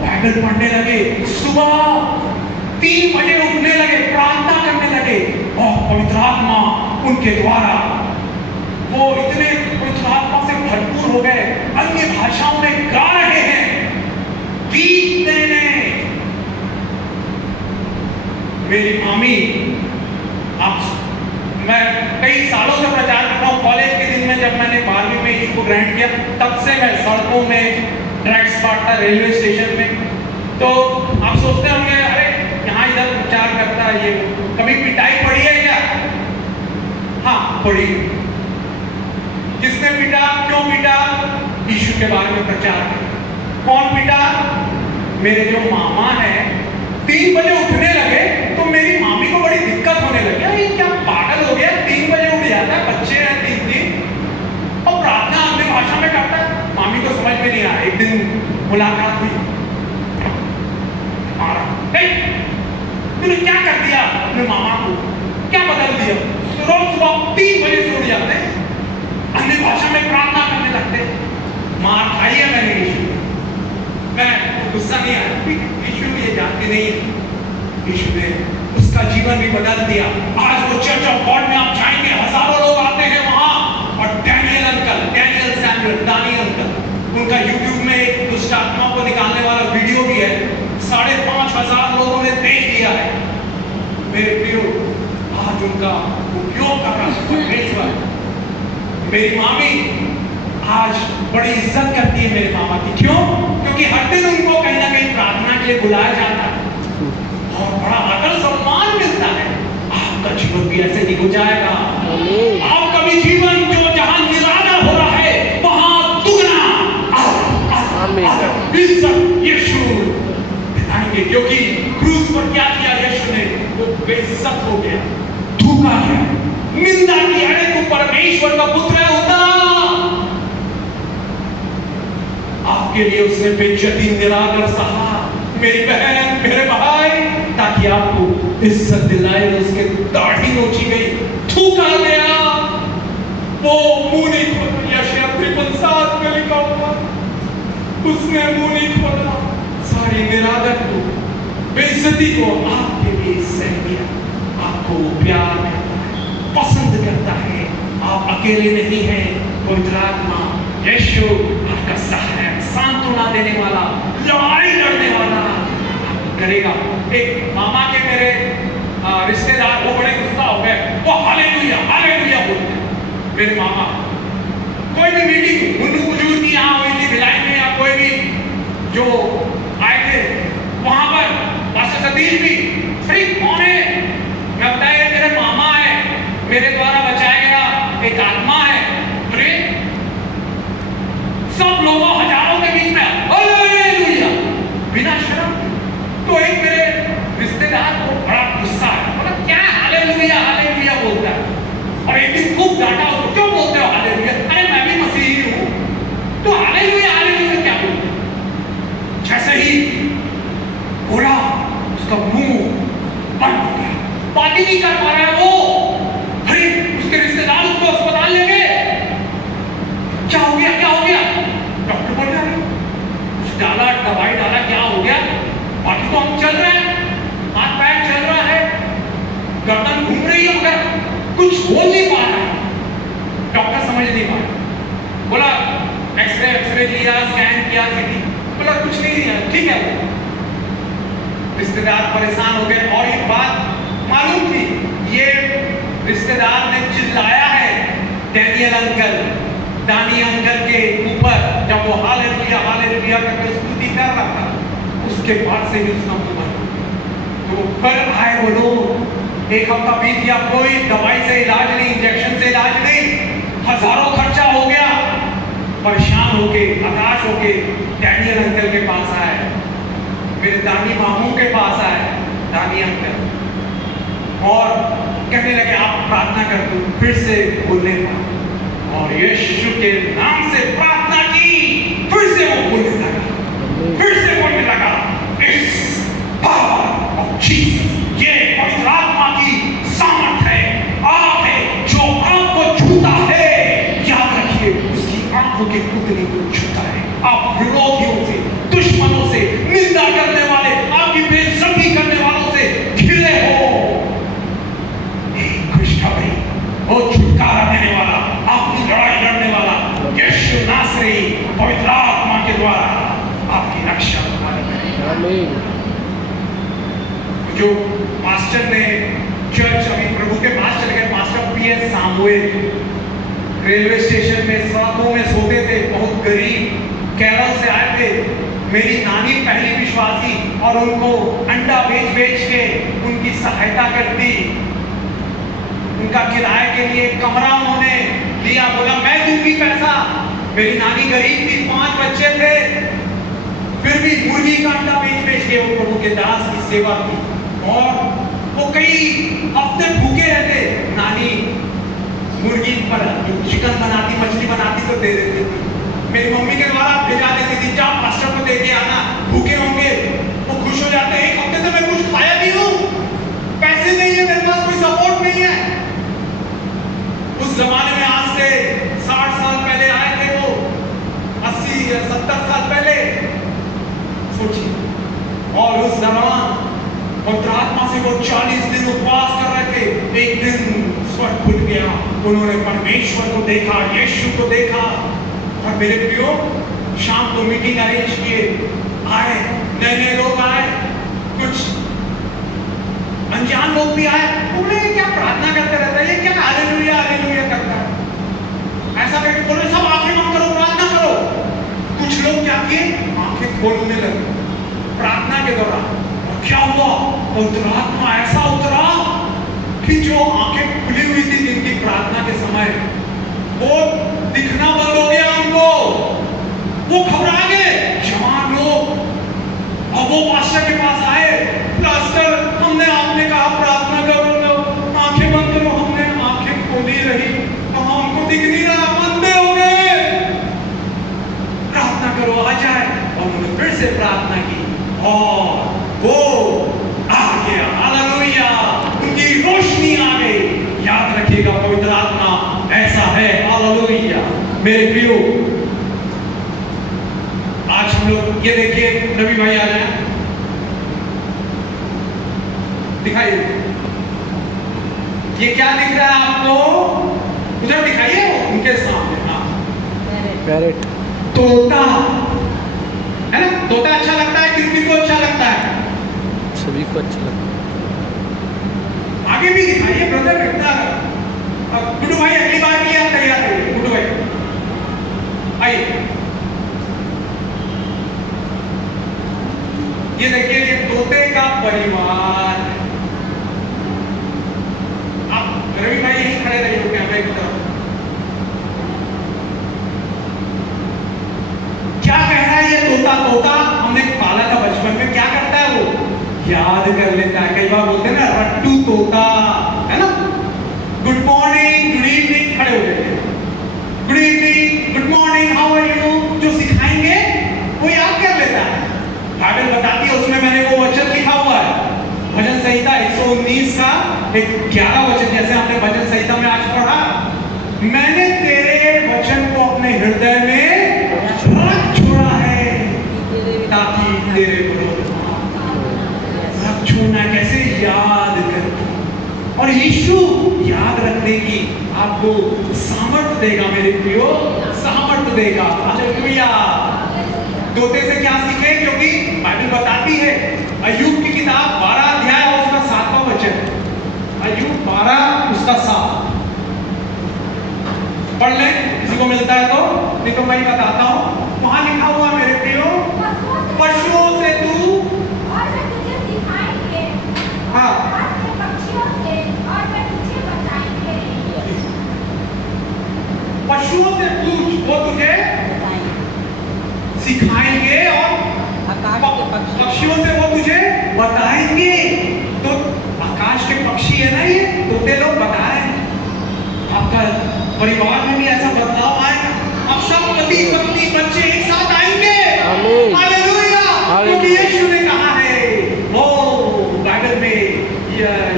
बाइबल पढ़ने लगे, सुबह 3 बजे उठने लगे, प्रार्थना करने लगे, और पवित्र आत्मा उनके द्वारा वो इतने पवित्र आत्मा से भरपूर हो गए, अन्य भाषाओं में गा रहे हैं, गीत देने। मेरी मामी, मैं कई सालों से प्रचार कर रहा हूँ। कॉलेज के दिन में जब मैंने 12वीं में इसको ग्रहण किया, तब से मैं सड़कों में, ट्रैक्स पार्टनर, रेलवे स्टेशन में, तो आप सोचते होंगे अरे यहाँ इधर प्रचार करता है ये, कभी पिटाई पड़ी है क्या? हाँ पड़ी। किसने पीटा, क्यों पीटा? यीशु के बारे में प्रचार किया। कौन पीटा? मेरे जो मामा है, 3 बजे उठने लगे तो मेरी मामी को बड़ी दिक्कत होने लगी, ये क्या पागल हो गया, 3 बजे उठ जाता है, बच्चे हैं 3 और प्रार्थना अपनी भाषा में करता है। मामी को समझ में नहीं आया। एक दिन मुलाकात हुई, तूने क्या कर दिया अपने मामा को, क्या बदल दिया? रोज सुबह 3 बजे से उठ जाते, अन्य भाषा में प्रार्थना करने लगते। मार खाई है मैंने यीशु, मैं गुस्सा नहीं आया, यीशु ये जानती नहीं है। यीशु ने उसका जीवन भी बदल दिया। आज वो चर्च ऑफ गॉड में आप जाएंगे, हजारों लोग आते हैं वहां, और Daniel uncle, Daniel Samuel, Daniel uncle, उनका यूट्यूब में एक दुष्ट आत्मा को निकालने वाला वीडियो भी है, 5,500 लोगों ने देख लिया है। मेरे प्रियो, आज उनका उपयोग कर रहा है परमेश्वर। मेरी मामी आज बड़ी इज्जत करती है मेरे मामा की। क्यों? क्योंकि हर दिन उनको कहीं ना कहीं प्रार्थना के लिए बुलाया जाता है और बड़ा आदर सम्मान मिलता है। आपका जीवन भी ऐसे ही हो जाएगा। आपका भी जीवन जो जहां निरादर हो रहा है वहां दुगना इज्जत यीशु दिखाएंगे। क्योंकि क्रूस पर क्या किया यीशु ने? वो बेइज्जत हो गया, धोखा किया, निंदा की। अरे तू परमेश्वर का पुत्र है, होता आपके लिए उसने बेइज्जती, निरादर सहा। मेरी बहन, मेरे भाई, ताकि आपको इज्जत दिलाए। उसके दाढ़ी नोची गई, थूका गया, वो मुंह नहीं खोला। यशायाह 53:7 में लिखा हुआ, उसने मुंह नहीं खोला। सारी निरादर को, बेइज्जती को आपके लिए सह लिया। आपको प्यार करता है, पसंद करता है। आप अकेले नहीं हैं। पवित्र आत्मा यीशु आपका सहायक, सांत्वना देने वाला, लड़ाई लड़ने वाला करेगा। एक मामा के मेरे रिश्तेदार, वो बड़े गुस्सा हो गए, वो हालेलुया हालेलुया बोलते हैं। मेरे मामा, कोई भी मीटिंग मुन्नू बुजुर्ग की यहाँ हुई थी भिलाई में, या कोई भी जो आए थे वहां पर, पास्टर सतीश भी, भाई कौन है? मैं बताया मेरे मामा है, मेरे द्वारा बचाया गया एक आत्मा है। अरे सब लोगों, हजारों के बीच में हालेलुया, बिना शर्म। तो एक मेरे रिश्तेदार को बड़ा गुस्सा है, बोला क्या हालेलुया हालेलुया बोलता है? और एक दिन खूब डांटा उसको, क्यों बोलते हो हालेलुया? अरे मैं भी मसीही हूं, तो हालेलुया हालेलुया क्या बोलते? जैसे ही बोला उसका मुंह बंद हो गया, बात ही नहीं कर पा रहा है वो। अरे उसके रिश्तेदार उसको अस्पताल ले गए। क्या हो गया, क्या हो गया? डॉक्टर बोल रहा है, कुछ डाला, दवाई डाला, क्या हो गया? बाकी तो हम चल रहे हैं, हाथ पैर चल रहा है, गर्दन घूम रही है, मगर कुछ बोल नहीं पा रहा है। डॉक्टर समझ नहीं पा रहा। बोला एक्सरे लिया, स्कैन किया, सीटी, बोला कुछ नहीं लिया, ठीक है। रिश्तेदार परेशान हो गए। और एक बात मालूम थी, ये रिश्तेदार ने चिल्लाया है डैनियल अंकल, दानियल अंकल के ऊपर, जब वो हालेलुया हालेलुया करके स्तुति कर रहा था, उसके बाद से ही उसका मुंह बंद। तो कल आए वो लोग, एक हफ्ता बीत गया, कोई दवाई से इलाज नहीं, इंजेक्शन से इलाज नहीं, हजारों खर्चा हो गया। परेशान होके, हताश होके डैनियल अंकल के पास आए, मेरे दानी मामू के पास आए दानी अंकल, और कहने लगे आप प्रार्थना कर दो। फिर से बोलने लगा और यीशु के नाम से प्रार्थना की। फिर से वो बोलने लगा, फिर से बोलने लगा, इस पावर ऑफ जीसस, ये पवित्र आत्मा की सामर्थ है, आप है जो आपको छूता है, याद रखिए उसकी आंखों की पुतली को छूता है। आप विरोधियों से, दुश्मनों से, निंदा करने वाले, आपकी बेइज्जती करने वालों से घिरे हो। जो पास्टर ने चर्च अभी प्रभु के पास चले गए, pastor PS Samuel, railway station में सड़कों में सोते थे, बहुत गरीब, केरल से आए थे। मेरी नानी पहली विश्वासी और उनको अंडा बेच बेच के उनकी सहायता करती। उनका किराए के लिए कमरा उन्होंने लिया, बोला मैं दूंगी पैसा। मेरी नानी गरीब थी, 5 बच्चे थे, फिर भी मुर्गी का अंडा बेच बेच के वो प्रभु के दास की सेवा की। और वो कई हफ्ते भूखे रहते। नानी मुर्गी पर चिकन बनाती, मछली बनाती तो दे देती थी। मेरी मम्मी के द्वारा भेजा देती थी, जा पास्टर को दे के आना, भूखे होंगे। वो खुश हो जाते, एक हफ्ते से मैं कुछ खाया भी हूँ, पैसे नहीं है मेरे पास, कोई सपोर्ट नहीं है। उस जमाने में आज से 60 साल पहले आए थे वो, 80 या 70 साल पहले, सोचिए। और उस दौरान पवित्र आत्मा से वो 40 दिन उपवास कर रहे थे। एक दिन स्वर्ग खुल गया, उन्होंने परमेश्वर को देखा, यीशु को देखा। और मेरे प्रियो, शाम को मीटिंग अरेंज किए, आए नए लोग आए, कुछ अनजान लोग भी आए। उन्हें क्या प्रार्थना करते रहता है, ये क्या हालेलुया हालेलुया करता है, ऐसा करके बोले सब आंखें बंद करो, प्रार्थना करो। कुछ लोग क्या किए, आंखें खोलने लगे प्रार्थना के दौरान। क्या हुआ, पवित्र आत्मा ऐसा उतरा कि जो आंखें खुली हुई थी जिनकी प्रार्थना के समय, वो दिखना बंद हो गया उनको। वो घबरा गए जवान लोग, और वो पास्टर के पास आए, पास्टर हमने आपने कहा प्रार्थना करो, आंखें बंद करो। हमने आंखें खोली रही, तो हमको दिख नहीं रहा, अंधे हो गए। प्रार्थना करो आ जाए। और उन्होंने फिर से प्रार्थना की और वो आ गया, हालेलुया, उनकी रोशनी आ गई। याद रखिएगा पवित्र आत्मा ऐसा है, हालेलुया। मेरे प्रियो, आज हम लोग ये देखिए, रवि भाई आ जाए, दिखाइए ये क्या दिख रहा है आपको, उधर दिखाइए उनके सामने। हाँ, पैरेट, तोता है ना। तोता अच्छा लगता है, किसी को अच्छा लगता है, सभी को अच्छा लगता आगे भी दिखाइए ब्रदर। गुड्डू भाई अगली बार के लिए आप तैयार रहिए। गुड्डू भाई आइए, ये देखिए, ये तोते का परिवार। आप रवि भाई यहीं खड़े रहिए कैमरे की तरफ। क्या कह रहा है ये तोता? तोता हमने पाला था बचपन में, क्या करता है वो, याद कर लेता है। कई बार बोलते हैं ना रट्टू तोता, है ना। गुड मॉर्निंग, गुड इवनिंग, खड़े हो जाते हैं, good evening, good morning, how are you, जो सिखाएंगे वो याद कर लेता है। बाइबल बताती है, उसमें मैंने वो वचन लिखा हुआ है, भजन संहिता 119 का 11 वचन, जैसे हमने भजन संहिता में आज पढ़ा, मैंने तेरे वचन को अपने हृदय में रख छोड़ा है ताकि तेरे विरोध रख छोड़ना। कैसे याद करके, और यीशु याद रखने की आपको सामर्थ्य देगा मेरे प्रियो, सामर्थ्य देगा। हालेलुया। तोते से क्या सीखे, क्योंकि बाइबल बताती है, अय्यूब की किताब 12 अध्याय और उसका 7वां वचन, अय्यूब 12 उसका 7 पढ़ ले, किसी को मिलता है तो, नहीं तो मैं बताता हूँ। वहां लिखा हुआ मेरे प्रियो, पशुओं से तू, हाँ, पशुओं से पूछ, वो तुझे सिखाएंगे, और पक्षियों से वो तुझे बताएंगे। तो आकाश के पक्षी है ना, ये तोते लोग बता रहे हैं। आपका परिवार में भी ऐसा बदलाव आएगा, अब सब पति पत्नी बच्चे एक साथ आएंगे। हालेलुया। क्योंकि यीशु ने कहा है, ओ बाइबल में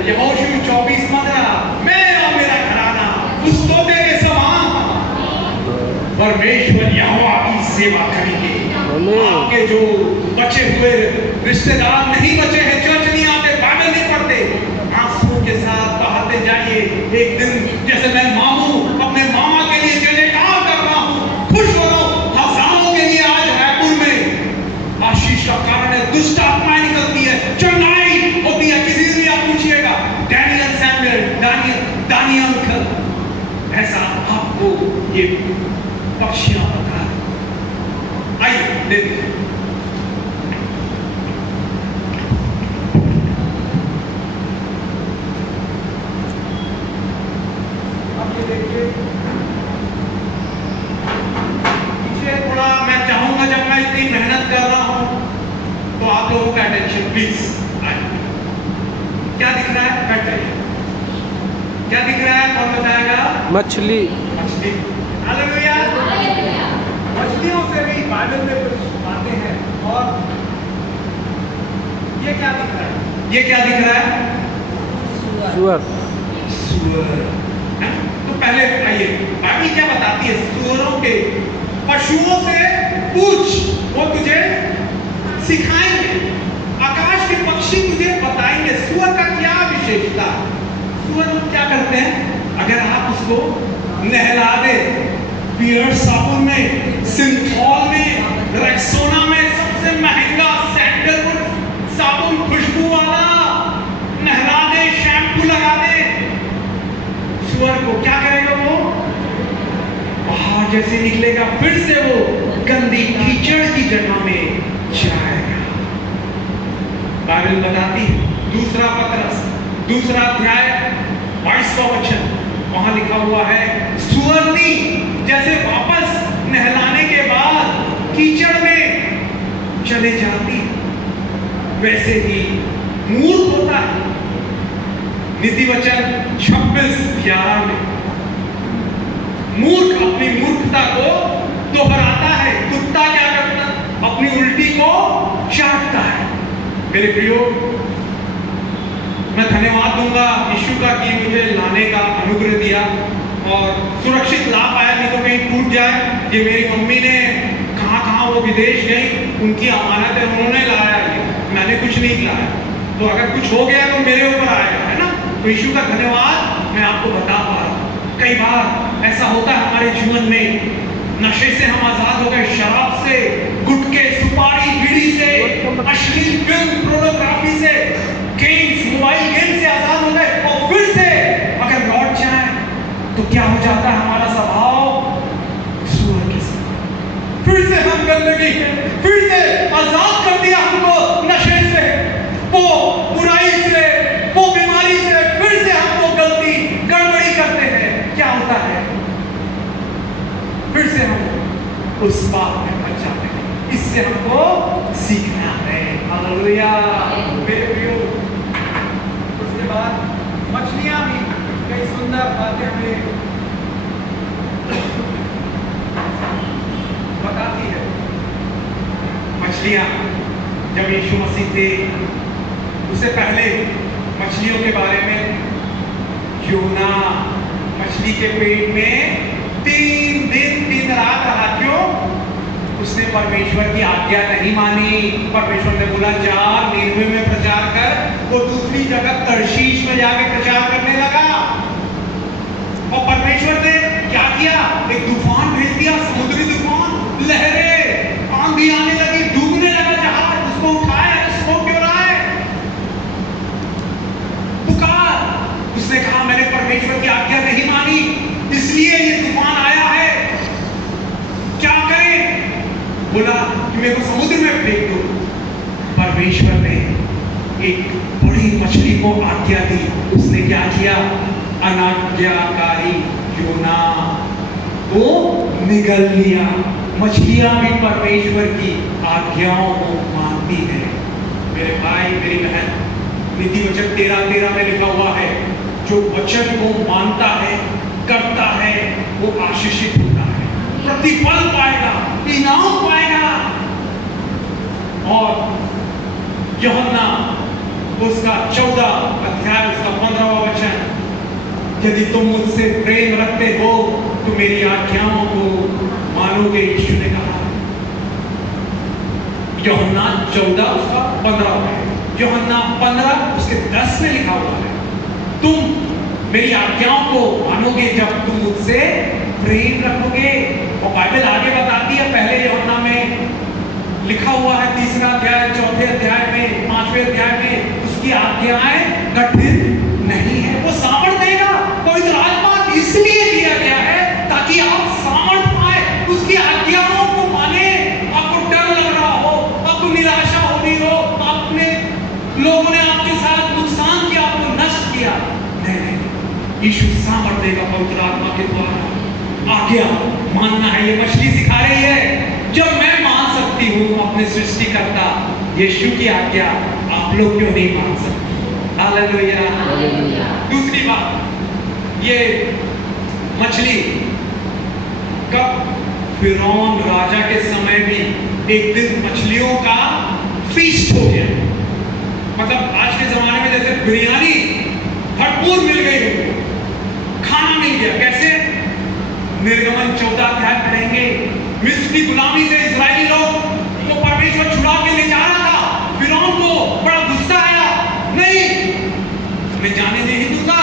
यहोशू 24:15, मैं और मेरा घराना उस तोते के समान परमेश्वर यहोवा की सेवा करेंगे। आपके जो बचे हुए रिश्तेदार नहीं बचे हैं, चर्च नहीं आते, बाइबल नहीं पढ़ते, आंसू के साथ बहाते जाइए। एक दिन जैसे मैं मामू अपने मामा के लिए जयकार कर रहा हूँ, खुश हो रहा हूँ, हजारों के लिए आज रायपुर में आशीष का कारण है, दुष्ट आत्माएं निकलती है, चंगाई होती है। क्या दिख रहा है? बैठ जाइए। क्या दिख रहा है? कौन बताएगा? मछली। मछली। हालेलुया। मछलियों से भी बाइबल में कुछ बातें हैं। और ये क्या दिख रहा है? ये क्या दिख रहा है? सुअर। सुअर। तो पहले आइए, बाइबल क्या बताती है? सुअरों के, पशुओं से पूछ, वो तुझे सिखाएंगे। आकाश के पक्षी तुझे बताएंगे सुअर का क्या विशेषता। सुअर लोग क्या करते हैं? अगर आप उसको नहला दे, बियर्ड साबुन में, सिंथॉल में, रेक्सोना में सबसे महंगा सैंडलवुड साबुन खुशबू वाला नहला दे, शैम्पू लगा दे, सुअर को क्या करेगा? वो बाहर जैसे निकलेगा फिर से वो गंदी कीचड़ की जगह में जाएगा। बाइबल बताती है, दूसरा पतरस, दूसरा अध्याय 22वां वचन, वहां लिखा हुआ है, सुअरनी जैसे वापस नहलाने के बाद कीचड़ में चले जाती, वैसे ही मूर्ख होता है। नीति वचन 26:11 में, मूर्ख अपनी मूर्खता को दोहराता है। कुत्ता क्या करता? अपनी उल्टी को चाटता है। मेरे प्रियो, मैं धन्यवाद दूंगा यीशु का कि मुझे लाने का अनुग्रह दिया और सुरक्षित ला पाया, नहीं तो कहीं टूट जाए। ये मेरी मम्मी ने कहाँ वो विदेश गई, उनकी अमानत है, उन्होंने लाया, ये मैंने कुछ नहीं लाया। तो अगर कुछ हो गया तो मेरे ऊपर आएगा, है ना? तो यीशु का धन्यवाद मैं आपको बता पा रहा हूँ। कई बार ऐसा होता है हमारे जीवन में, नशे से हम आजाद हो गए, शराब से, गुटखे, सुपारी, बीड़ी से, अश्लील फिल्म, पोर्नोग्राफी से, गेम्स, मोबाइल गेम से आजाद हो गए, और फिर से अगर लौट जाए तो क्या हो जाता है? हमारा स्वभाव सुअर की तरह। फिर से हम गंदगी, फिर से आजाद कर दिया हमको नशे से, वो बुराई से, वो बीमारी से, फिर से हमको गलती गड़बड़ी करते हैं। क्या होता है? फिर से हम उस पाप में फंस जाते हैं। इससे हमको सीखना है। हालेलुया। मेरे प्रियो, उसके बाद मछलियां भी कई सुंदर बातें हमें बताती है। मछलियां, जब यीशु मसीह थे, उससे पहले मछलियों के बारे में, योना मछली के पेट में 3 दिन 3 रात रहा। क्यों? उसने परमेश्वर की आज्ञा नहीं मानी। परमेश्वर ने बोला जा नीनवे में प्रचार कर। वो दूसरी जगह तर्शीश में जाके प्रचार करने लगा, और परमेश्वर ने क्या किया? एक तूफान भेज दिया, समुद्री तूफान, लहरें, आंधी आने लगी, डूबने लगा जहाज। उसको उठाया, सो क्यों रहा है? पुकार। उसने कहा मैंने परमेश्वर की आज्ञा नहीं मानी, इसलिए ये तूफान आया है, क्या करें? बोला कि मेरे को समुद्र में फेंक दो। परमेश्वर ने एक बड़ी मछली को आज्ञा दी। उसने क्या किया? अनाज्ञाकारी योना को निगल लिया। मछलियां भी परमेश्वर की आज्ञाओं को मानती है। मेरे भाई, मेरी बहन, नीति वचन 13:13 में लिखा हुआ है, जो वचन को मानता है, करता है, वो आशीषित होता है, प्रतिफल पाएगा, इनाम पाएगा। और यूहन्ना उसका 14 अध्याय उसका 15वां वचन, यदि तुम मुझसे प्रेम रखते हो तो मेरी आज्ञाओं को मानोगे, यीशु ने कहा। यूहन्ना 14 उसका 15 है। यूहन्ना 15 उसके 10 में लिखा हुआ है, तुम मेरी आज्ञाओं को मानोगे जब तुम मुझसे प्रेम रखोगे। और बाइबल आगे बताती है, पहले यूहन्ना में लिखा हुआ है 3रा अध्याय, 4थे अध्याय में, 5वें अध्याय में, उसकी आज्ञाएं कठिन नहीं है। वो सामर्थ देगा। पवित्र आत्मा इसलिए दिया गया है ताकि आप सामर्थ पाए, उसकी आज्ञाओं को माने। आपको डर लग रहा हो, आपको निराशा हो रही हो, आपने लोगों ने आपके साथ नुकसान किया, आपको नष्ट किया, नहीं, यीशु सामर्थ देगा पवित्र आत्मा के द्वारा। आज्ञा मानना है। ये मछली सिखा रही है, जब मैं मान सकती हूँ अपने सृष्टिकर्ता यीशु की आज्ञा, आप लोग क्यों नहीं मान सकते? हालेलुया। हालेलुया। दूसरी बात, ये मछली कब, फिरौन राजा के समय भी एक दिन मछलियों का फीस्ट हो गया। मतलब आज के जमाने में जैसे बिरयानी भरपूर मिल गई है, खाना मिल गया। कैसे? निर्गमन 14 अध्याय पढ़ेंगे, मिस्र की गुलामी से इजरायली लोग को परमेश्वर छुड़ा के ले जा रहा था। फिरौन को बड़ा गुस्सा आया, नहीं मैं जाने नहीं दूंगा।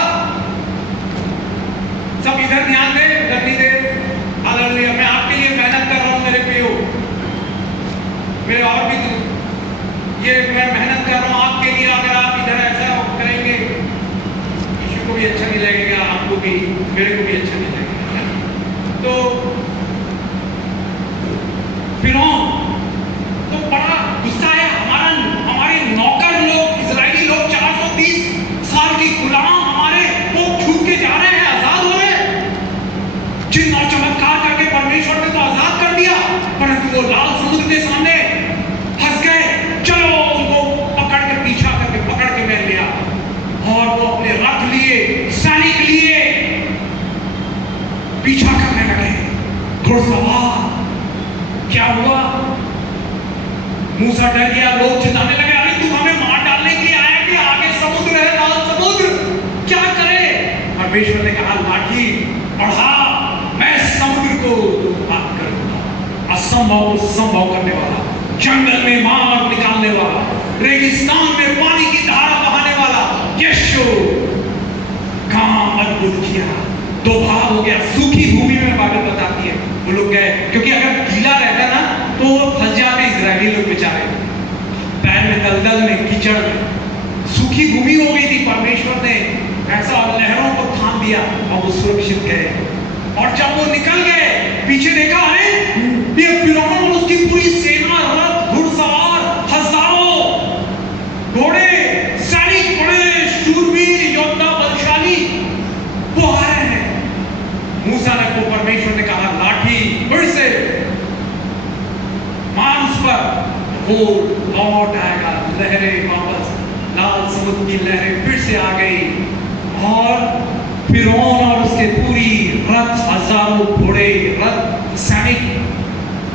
सब इधर ध्यान दे, उधर नहीं दे। हालेलुया। मैं आपके लिए मेहनत कर रहा हूं मेरे प्रियो, मेरे और भी ये मैं मेहनत कर रहा हूं आपके लिए। अगर आप इधर ऐसा करेंगे, यीशु को भी अच्छा नहीं लगेगा, आपको भी, मेरे को भी अच्छा नहीं लगेगा। तो फिरौन तो बड़ा गुस्सा है। हमारे नौकर लोग, इजरायली लोग 430 साल की गुलाम हमारे वो छूट के जा रहे हैं, आजाद हो रहे हैं। चिन्ह और चमत्कार करके परमेश्वर ने तो आजाद कर दिया, परंतु वो लाल समुद्र के सामने फंस गए। चलो उनको पकड़ के पीछा करके पकड़ के मैं लिया, और वो अपने रथ लिए, सैनिक लिए, पीछा करने लगे, घुड़सवार। क्या हुआ? मूसा डर गया, लोग चिल्लाने लगे, अरे तू हमें मार डालने के लिए आया कि आगे समुद्र है, लाल समुद्र, क्या करे? परमेश्वर ने कहा, लाठी बढ़ा, मैं समुद्र को बात करूंगा। असंभव को संभव करने वाला, जंगल में मार निकालने वाला, रेगिस्तान में पानी की धारा बहाने वाला यीशु काम अद्भुत किया। दो भाग हो गया। सूखी भूमि में बाइबल बताती है वो लोग गए, क्योंकि अगर गीला रहता ना तो वो फंस जाते इजरायली लोग बेचारे, पैर में दलदल में, कीचड़ में। सूखी भूमि हो गई थी, परमेश्वर ने ऐसा लहरों को थाम दिया और वो सुरक्षित गए। और जब वो निकल गए, पीछे देखा, अरे ये फिरौन और उसकी पूरी सेना, रथ, घुड़सवार, हजारों घोड़े, सैनिक, बड़े शूरवीर योद्धा, बलशाली, वो आ रहे हैं। मूसा ने को परमेश्वर ने कहा, लाठी फिर से मार उस पर, वो लौट आएगा। लहरें वापस, लाल समुद्र की लहरें फिर से आ गई, और फिरौन और उसके पूरी रथ, हजारों घोड़े, रथ, सैनिक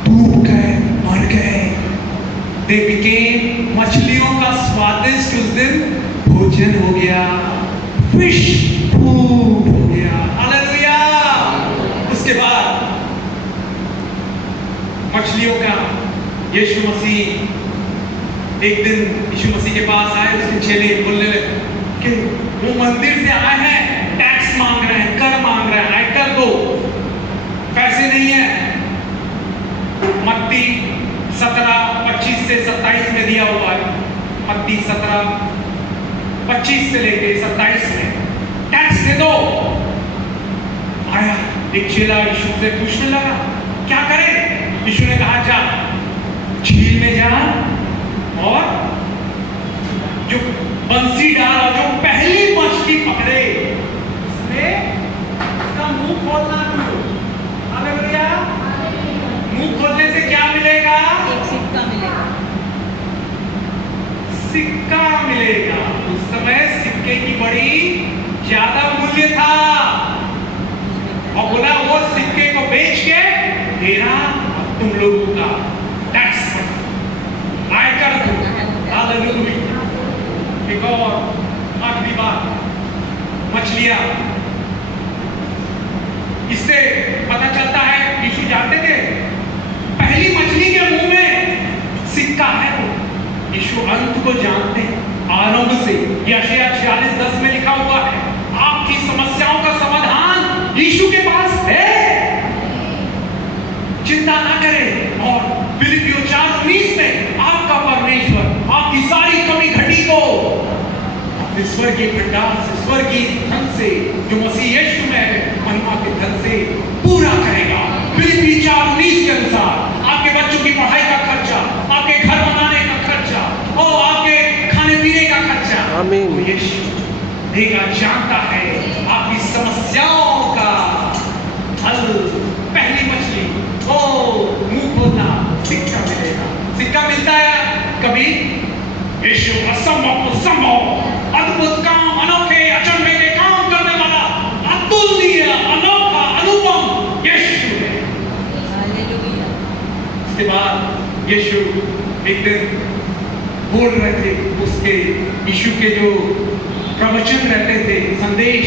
डूब गए, मर गए। They became, मछलियों का स्वादिष्ट उस दिन भोजन हो गया, फिश फूड हो गया। हालेलुया। उसके बाद मछलियों का यीशु मसीह एक दिन यीशु मसीह के पास आए। उसके चेले बोलने लगे कि वो मंदिर से आए हैं, टैक्स मांग रहे हैं, कर मांग रहे हैं, आयकर दो, पैसे नहीं है। मत्ती 17:25 से 27 में दिया हुआ है। मत्ती 17:25 से लेके 27 में, टैक्स दे दो। आया एक चेला यीशु से पूछने लगा, क्या करें? यीशु ने कहा, जा झील में जा, और जो बंसी डाल, और जो पहली मछली पकड़े उसका मुंह खोलना। हालेलुया। मुंह खोलने से क्या मिलेगा? एक सिक्का मिलेगा। सिक्का मिलेगा। उस समय सिक्के की बड़ी ज्यादा मूल्य था, और बोला वो सिक्के को बेच के मेरा तुम लोगों का टैक्स आयकर दो। हालेलुया। एक और आखिरी बात, मछलियां। इससे पता चलता है यीशु जानते थे पहली मछली के मुंह में सिक्का है। वो यीशु अंत को जानते हैं, आरंभ से। यशायाह 46:10 में लिखा हुआ है, आपकी समस्याओं का समाधान यीशु के पास है, चिंता ना करें। और फिलिपियों 4:19 में आपका परमेश्वर आपकी सारी कमी घटी को स्वर्गीय भंडार से, स्वर्गीय धन से, जो मसीह यीशु में है, महिमा के धन से पूरा करेगा। फिलिपियों 4:19 के अनुसार आपके बच्चों की पढ़ाई का खर्चा, आपके घर बनाने का खर्चा, और आपके खाने पीने का खर्चा, आमीन। वो यीशु देगा, जानता है आपकी समस्याओं का हल। पहली मछली, ओ मुंह खोलना, सिक्का मिलेगा। सिक्का मिलता है कभी? यीशु असंभव को संभव, अद्भुत बोल रहे थे, उसके यीशु के जो प्रवचन रहते थे, संदेश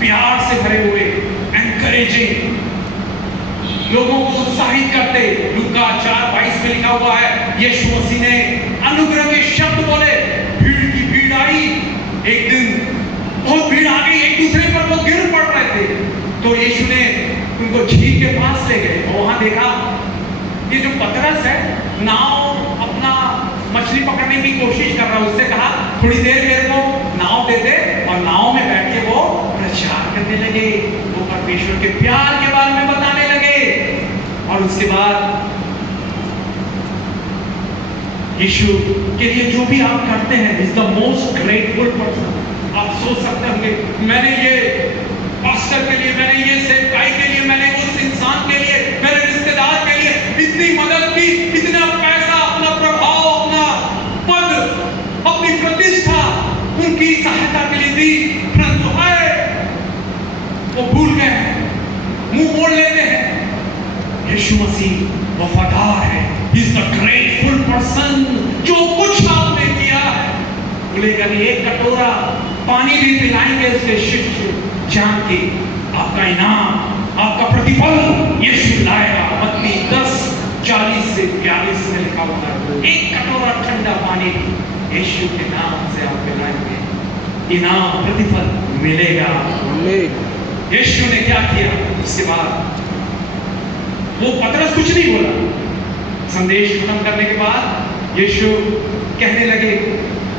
प्यार से भरे हुए, एनकरेजिंग, लोगों को उत्साहित करते। लूका 4:22 में लिखा हुआ है, यीशु मसीह ने अनुग्रह के शब्द बोले, भीड़ की भीड़ आई। एक दिन बहुत भीड़ आ गई, एक दूसरे पर वो गिर पड़ रहे थे, तो यीशु ने उनको झील के पास ले गए और वहां देखा ये जो पतरस है, नाव अपना मछली पकड़ने की कोशिश कर रहा है। उससे कहा थोड़ी देर मेरे को नाव दे दे, और नाव में बैठ के वो प्रचार करने लगे, वो परमेश्वर के प्यार के बारे में बताने लगे। और उसके बाद यीशु के लिए जो भी आप करते हैं, is the most grateful person. आप सोच सकते होंगे, मैंने ये पास्टर के लिए, मैंने ये सेवकाई के लिए, मैंने उस इंसान के लिए, मेरे रिश्तेदार के लिए इतनी मदद की, इतना पैसा, अपना प्रभाव, अपना पद, अपनी प्रतिष्ठा उनकी सहायता के लिए दी, परंतु वो भूल गए, मुंह मोड़ लेते हैं। यीशु मसीह वफादार है, he is the grateful person. जो कुछ आपने किया है, बोलेगा नहीं, एक कटोरा पानी भी पिलाएंगे उसके शिष्य, जान के आपका इनाम, आपका प्रतिफल यीशु लाएगा। मत्ती 10:40 से 42 में लिखा हुआ है, एक कटोरा ठंडा पानी भी यीशु के नाम से आप पिलाएंगे, इनाम प्रतिफल मिलेगा। यीशु ने क्या किया? उसके बाद वो पतरस कुछ नहीं बोला। संदेश खत्म करने के बाद यीशु कहने लगे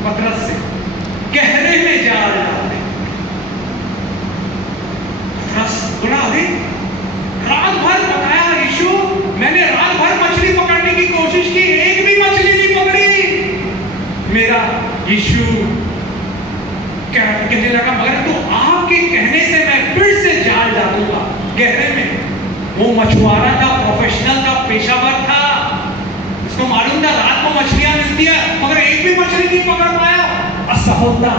पतरस से, गहरे में जाल डालने। पतरस बोला, अरे रात भर बताया यीशु, मैंने रात भर मछली पकड़ने की कोशिश की, एक भी मछली नहीं पकड़ी। मेरा यीशु कहने लगा, मगर तो आपके कहने से मैं फिर से जाल डालूंगा गहरे में। वो मछुआरा था, प्रोफेशनल था, पेशावर था, उसको मालूम था रात को मछलियां मिलती है, मगर एक भी मछली नहीं पकड़ पाया। असफलता,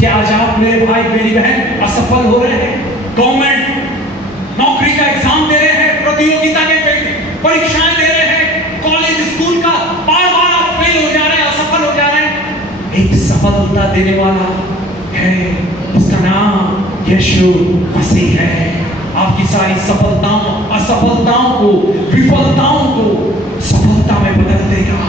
क्या आज आप मेरे भाई मेरी बहन असफल हो रहे हैं? गवर्नमेंट नौकरी का एग्जाम दे रहे हैं, प्रतियोगिता के परीक्षाएं दे रहे हैं, कॉलेज स्कूल का बार बार आप फेल हो जा रहे हैं, असफल हो जा रहे हैं। एक सफलता देने वाला है, उसका नाम यीशु मसीह है। आपकी सारी सफलताओं, असफलताओं को, विफलताओं को सफलता में बदल देगा।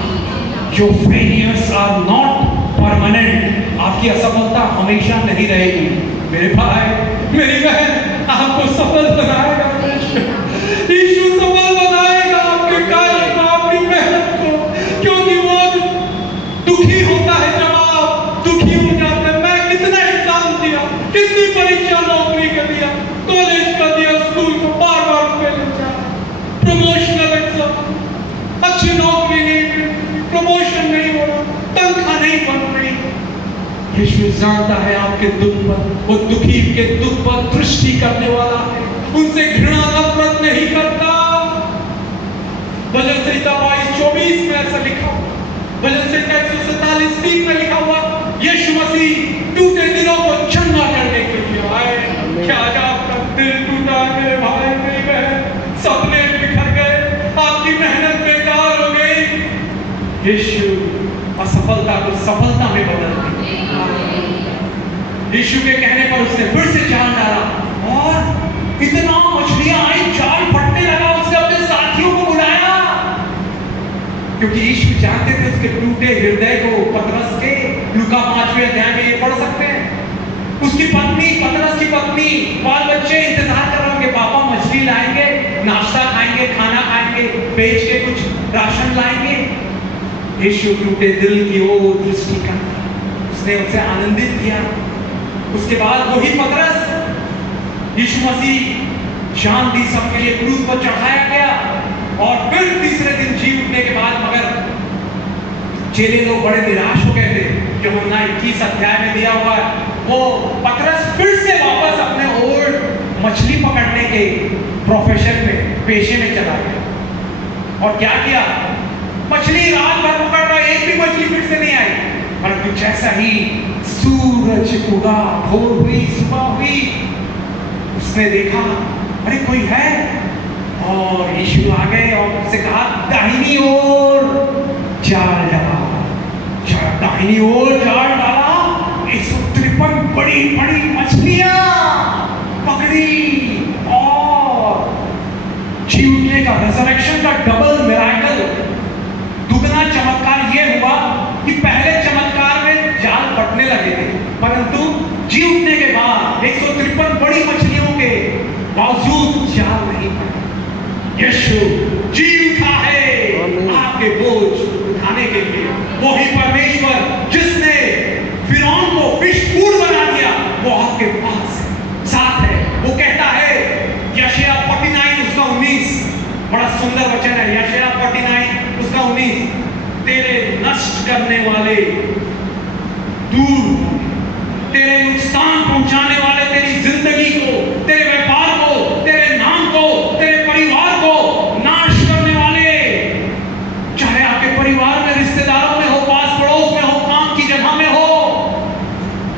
Your failures are not permanent। आपकी असफलता हमेशा नहीं रहेगी। मेरे भाई मेरी बहन, आपको सफल बनाएगा यीशु, सफल बनाएगा आपके कार्य को, आपकी मेहनत को, क्योंकि वो दुखी होता है जब आप दुखी हो जाते हैं। मैं कितना एग्जाम दिया, कितनी परीक्षा, नौकरी का दिया, कॉलेज का दिया, स्कूल को बार बार फेल हो जा, प्रमोशनल एग्जाम, अच्छी नौकरी नहीं, प्रमोशन नहीं हो रहा, तनख्वाह नहीं बन रही। यीशु जानता है आपके दुख पर, वो दुखी के दुख पर दृष्टि करने वाला है, उनसे घृणा नफरत नहीं करता। भजन संहिता 22:24 में ऐसा लिखा हुआ, भजन संहिता 147:3 में लिखा हुआ, यीशु मसीह टूटे दिलों को चंगा करने के लिए आए। क्या आज आपका दिल टूटा मेरे भाई मेरी बहन, सपने बिखर गए, आपकी मेहनत बेकार हो गई? यीशु असफलता को सफलता में बदल दिया। यीशु के कहने पर उसने फिर से जाल डाला और इतना मछलियां आई, जाल फटने लगा। उसने अपने साथियों को बुलाया, क्योंकि यीशु जानते थे उसके टूटे हृदय को। पतरस के लूका 5वें अध्याय में ये पढ़ सकते हैं, उसकी पत्नी, पतरस की पत्नी, बाल बच्चे इंतजार कर रहे होंगे, पापा मछली लाएंगे, नाश्ता खाएंगे, खाना खाएंगे, बेच के कुछ राशन लाएंगे। यीशु टूटे दिल की ओर दृष्टि करता, उसने उसे आनंदित किया। उसके बाद वही पतरस, यीशु मसीह जान दी सबके लिए क्रूस पर चढ़ाया गया, और फिर तीसरे दिन जी उठने के बाद मगर चेले लोग बड़े निराश हो गए थे। यूहन्ना 21 अध्याय में दिया हुआ है, वो पतरस फिर से वापस अपने ओल्ड मछली पकड़ने के प्रोफेशन में, पेशे में चला गया। और क्या किया? मछली रात भर पकड़ रहा, एक भी मछली फिर से नहीं आई। परंतु जैसा ही सूरज उगा, भोर हुई, सुबह हुई, उसने देखा अरे कोई है, और यीशु आ गए और उससे कहा दाहिनी ओर जाल डाल। दाहिनी ओर जाल डाला, 153 बड़ी बड़ी मछलियां पकड़ी और जी उठने का, रेजरेक्शन का डबल मिराकल, दुगना चमत्कार ये हुआ कि पहले चमत्कार में जाल फटने लगे थे, परंतु जी उठने के बाद 153 बड़ी मछलियों के बावजूद जाल नहीं फटा। यीशु जी उठा है आपके बोझ उठाने के लिए। वही परमेश्वर जिसने फिरौन को फिश फूड बना दिया, वो आपके पास है, साथ है। वो कहता है यशायाह 49 उसका 19, बड़ा सुंदर वचन है, यशायाह 49 उसका 19, तेरे नष्ट करने वाले दूर, तेरे नुकसान पहुंचाने वाले तेरी जिंदगी को, तेरे व्यापार को, तेरे नाम को, तेरे परिवार को नाश करने वाले, चाहे आपके परिवार में, रिश्तेदारों में हो, पास पड़ोस में हो, काम की जगह में हो,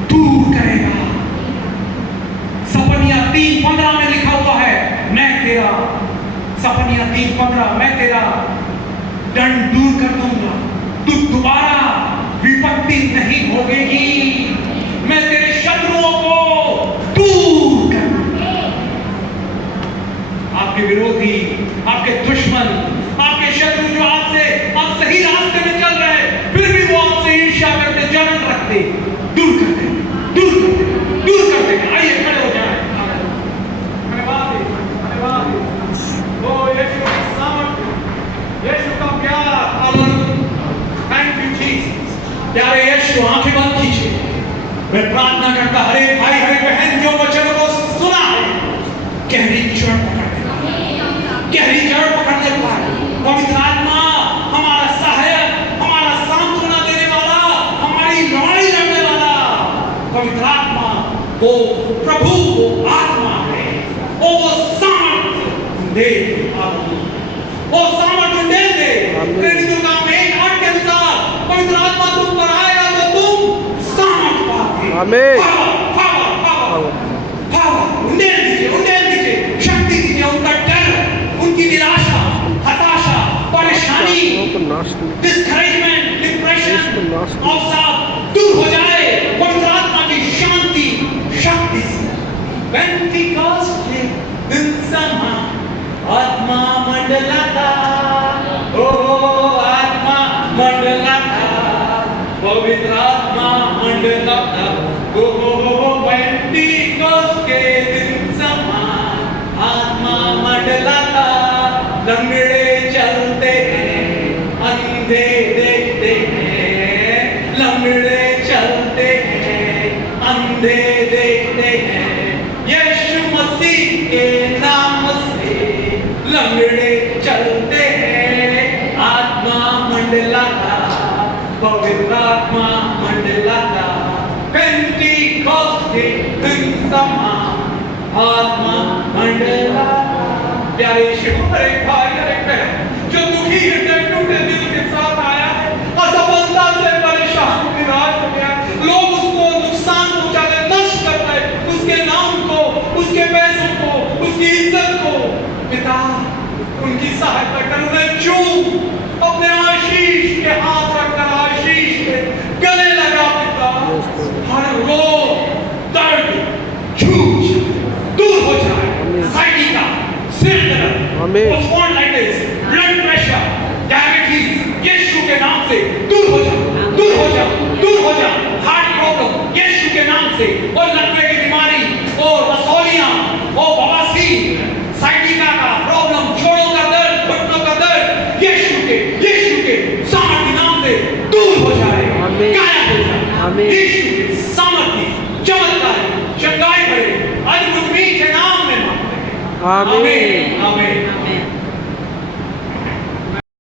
दूर करेगा। सपनिया 3:15 में लिखा हुआ है, मैं तेरा, सपनिया 3:15, मैं तेरा दंड दूर कर दूंगा, तू दोबारा विपत्ति नहीं भोगेगी, मैं तेरे शत्रुओं को दूर कर दूंगा। आपके विरोधी, आपके दुश्मन, आपके शत्रु जो आपसे, आप सही रास्ते में चल रहे हैं, फिर भी वो आपसे ईर्ष्या करते, जलन रखते, दूर कर देंगे, दूर कर देंगे, दूर कर देंगे। आइए खड़े हो जाए। धन्यवाद, धन्यवाद। ओ यीशु की सामर्थ्य, यीशु का प्यार, थैंक यू जीसस। प्यारे यीशु, आंखें बंद कीजिए। मैं प्रार्थना करता, हरे भाई हरे बहन जो वचन को सुना है, गहरी जड़ पकड़ ले, गहरी जड़ पकड़ ले पाए। पवित्र आत्मा हमारा सहायक, हमारा सांत्वना देने वाला, हमारी लड़ाई लड़ने वाला पवित्र आत्मा, वो प्रभु, वो आत्मा है, वो सामर्थ्य दे, वो सामर्थ्य दे। प्रेरितों का 1:8 के अनुसार पवित्र आत्मा तुम पर आएगा तो तुम सामर्थ्य पाओगे। आमीन। उन्नयन दीजिए, शक्ति दीजिए, उनका डर, उनकी निराशा, हताशा, परेशानी, डिस्करेजमेंट, डिप्रेशन, अवसाद दूर हो जाए पवित्र आत्मा की शांति, शक्ति से। पेंटिकॉस्ट के दिन समा आत्मा मंडलाता, ओ आत्मा मंडलाता, पवित्र आत्मा मंडलाता, ओ पेंटिकॉस्ट के दिन समा आत्मा मंडलाता, लंगड़े चलते हैं, अंधे देखते हैं, लंगड़े चलते हैं, अंधे देखते हैं, यीशु मसीह के नाम से लंगड़े चलते हैं, आत्मा मंडलाता, पवित्र आत्मा मंडलाता, पेंटिकॉस्ट के दिन समान आत्मा मंडलाता। प्यारे यीशु, हर एक भाई, हर एक बहन जो दुखी हृदय, टूटे दिल के साथ आया है, असफलता से परेशान, निराश हो गया, लोग उसको नुकसान पहुंचाते, नष्ट करते, उसके नाम को, उसके पैसों को, उसकी इज्जत को, पिता उनकी सहायता कर, उन्हें चूम अपने आशीष के हाथ रखकर आशीष के गले लगा पिता, हर रोग, दर्द, झूठ दूर हो जाए, एंजाइटी का, सिर दर्द, स्पॉन्डिलाइटिस, ब्लड प्रेशर, डायबिटीज, यीशु के नाम से दूर हो जाओ, दूर हो जाओ, दूर हो जाओ, हार्ट प्रॉब्लम यीशु के नाम से, और लकवे की बीमारी, और रसौलियां, और बवासीर, साइटिका का प्रॉब्लम, जोड़ों का दर्द, घुटनों का दर्द, यीशु के सामर्थ्य नाम से दूर हो जाए, गायब हो जाए। यीशु के सामर्थ्य, चमत्कार, चंगाई भरे, अद्भुत मीठे नाम में मांगते हैं। आमीन, आमीन।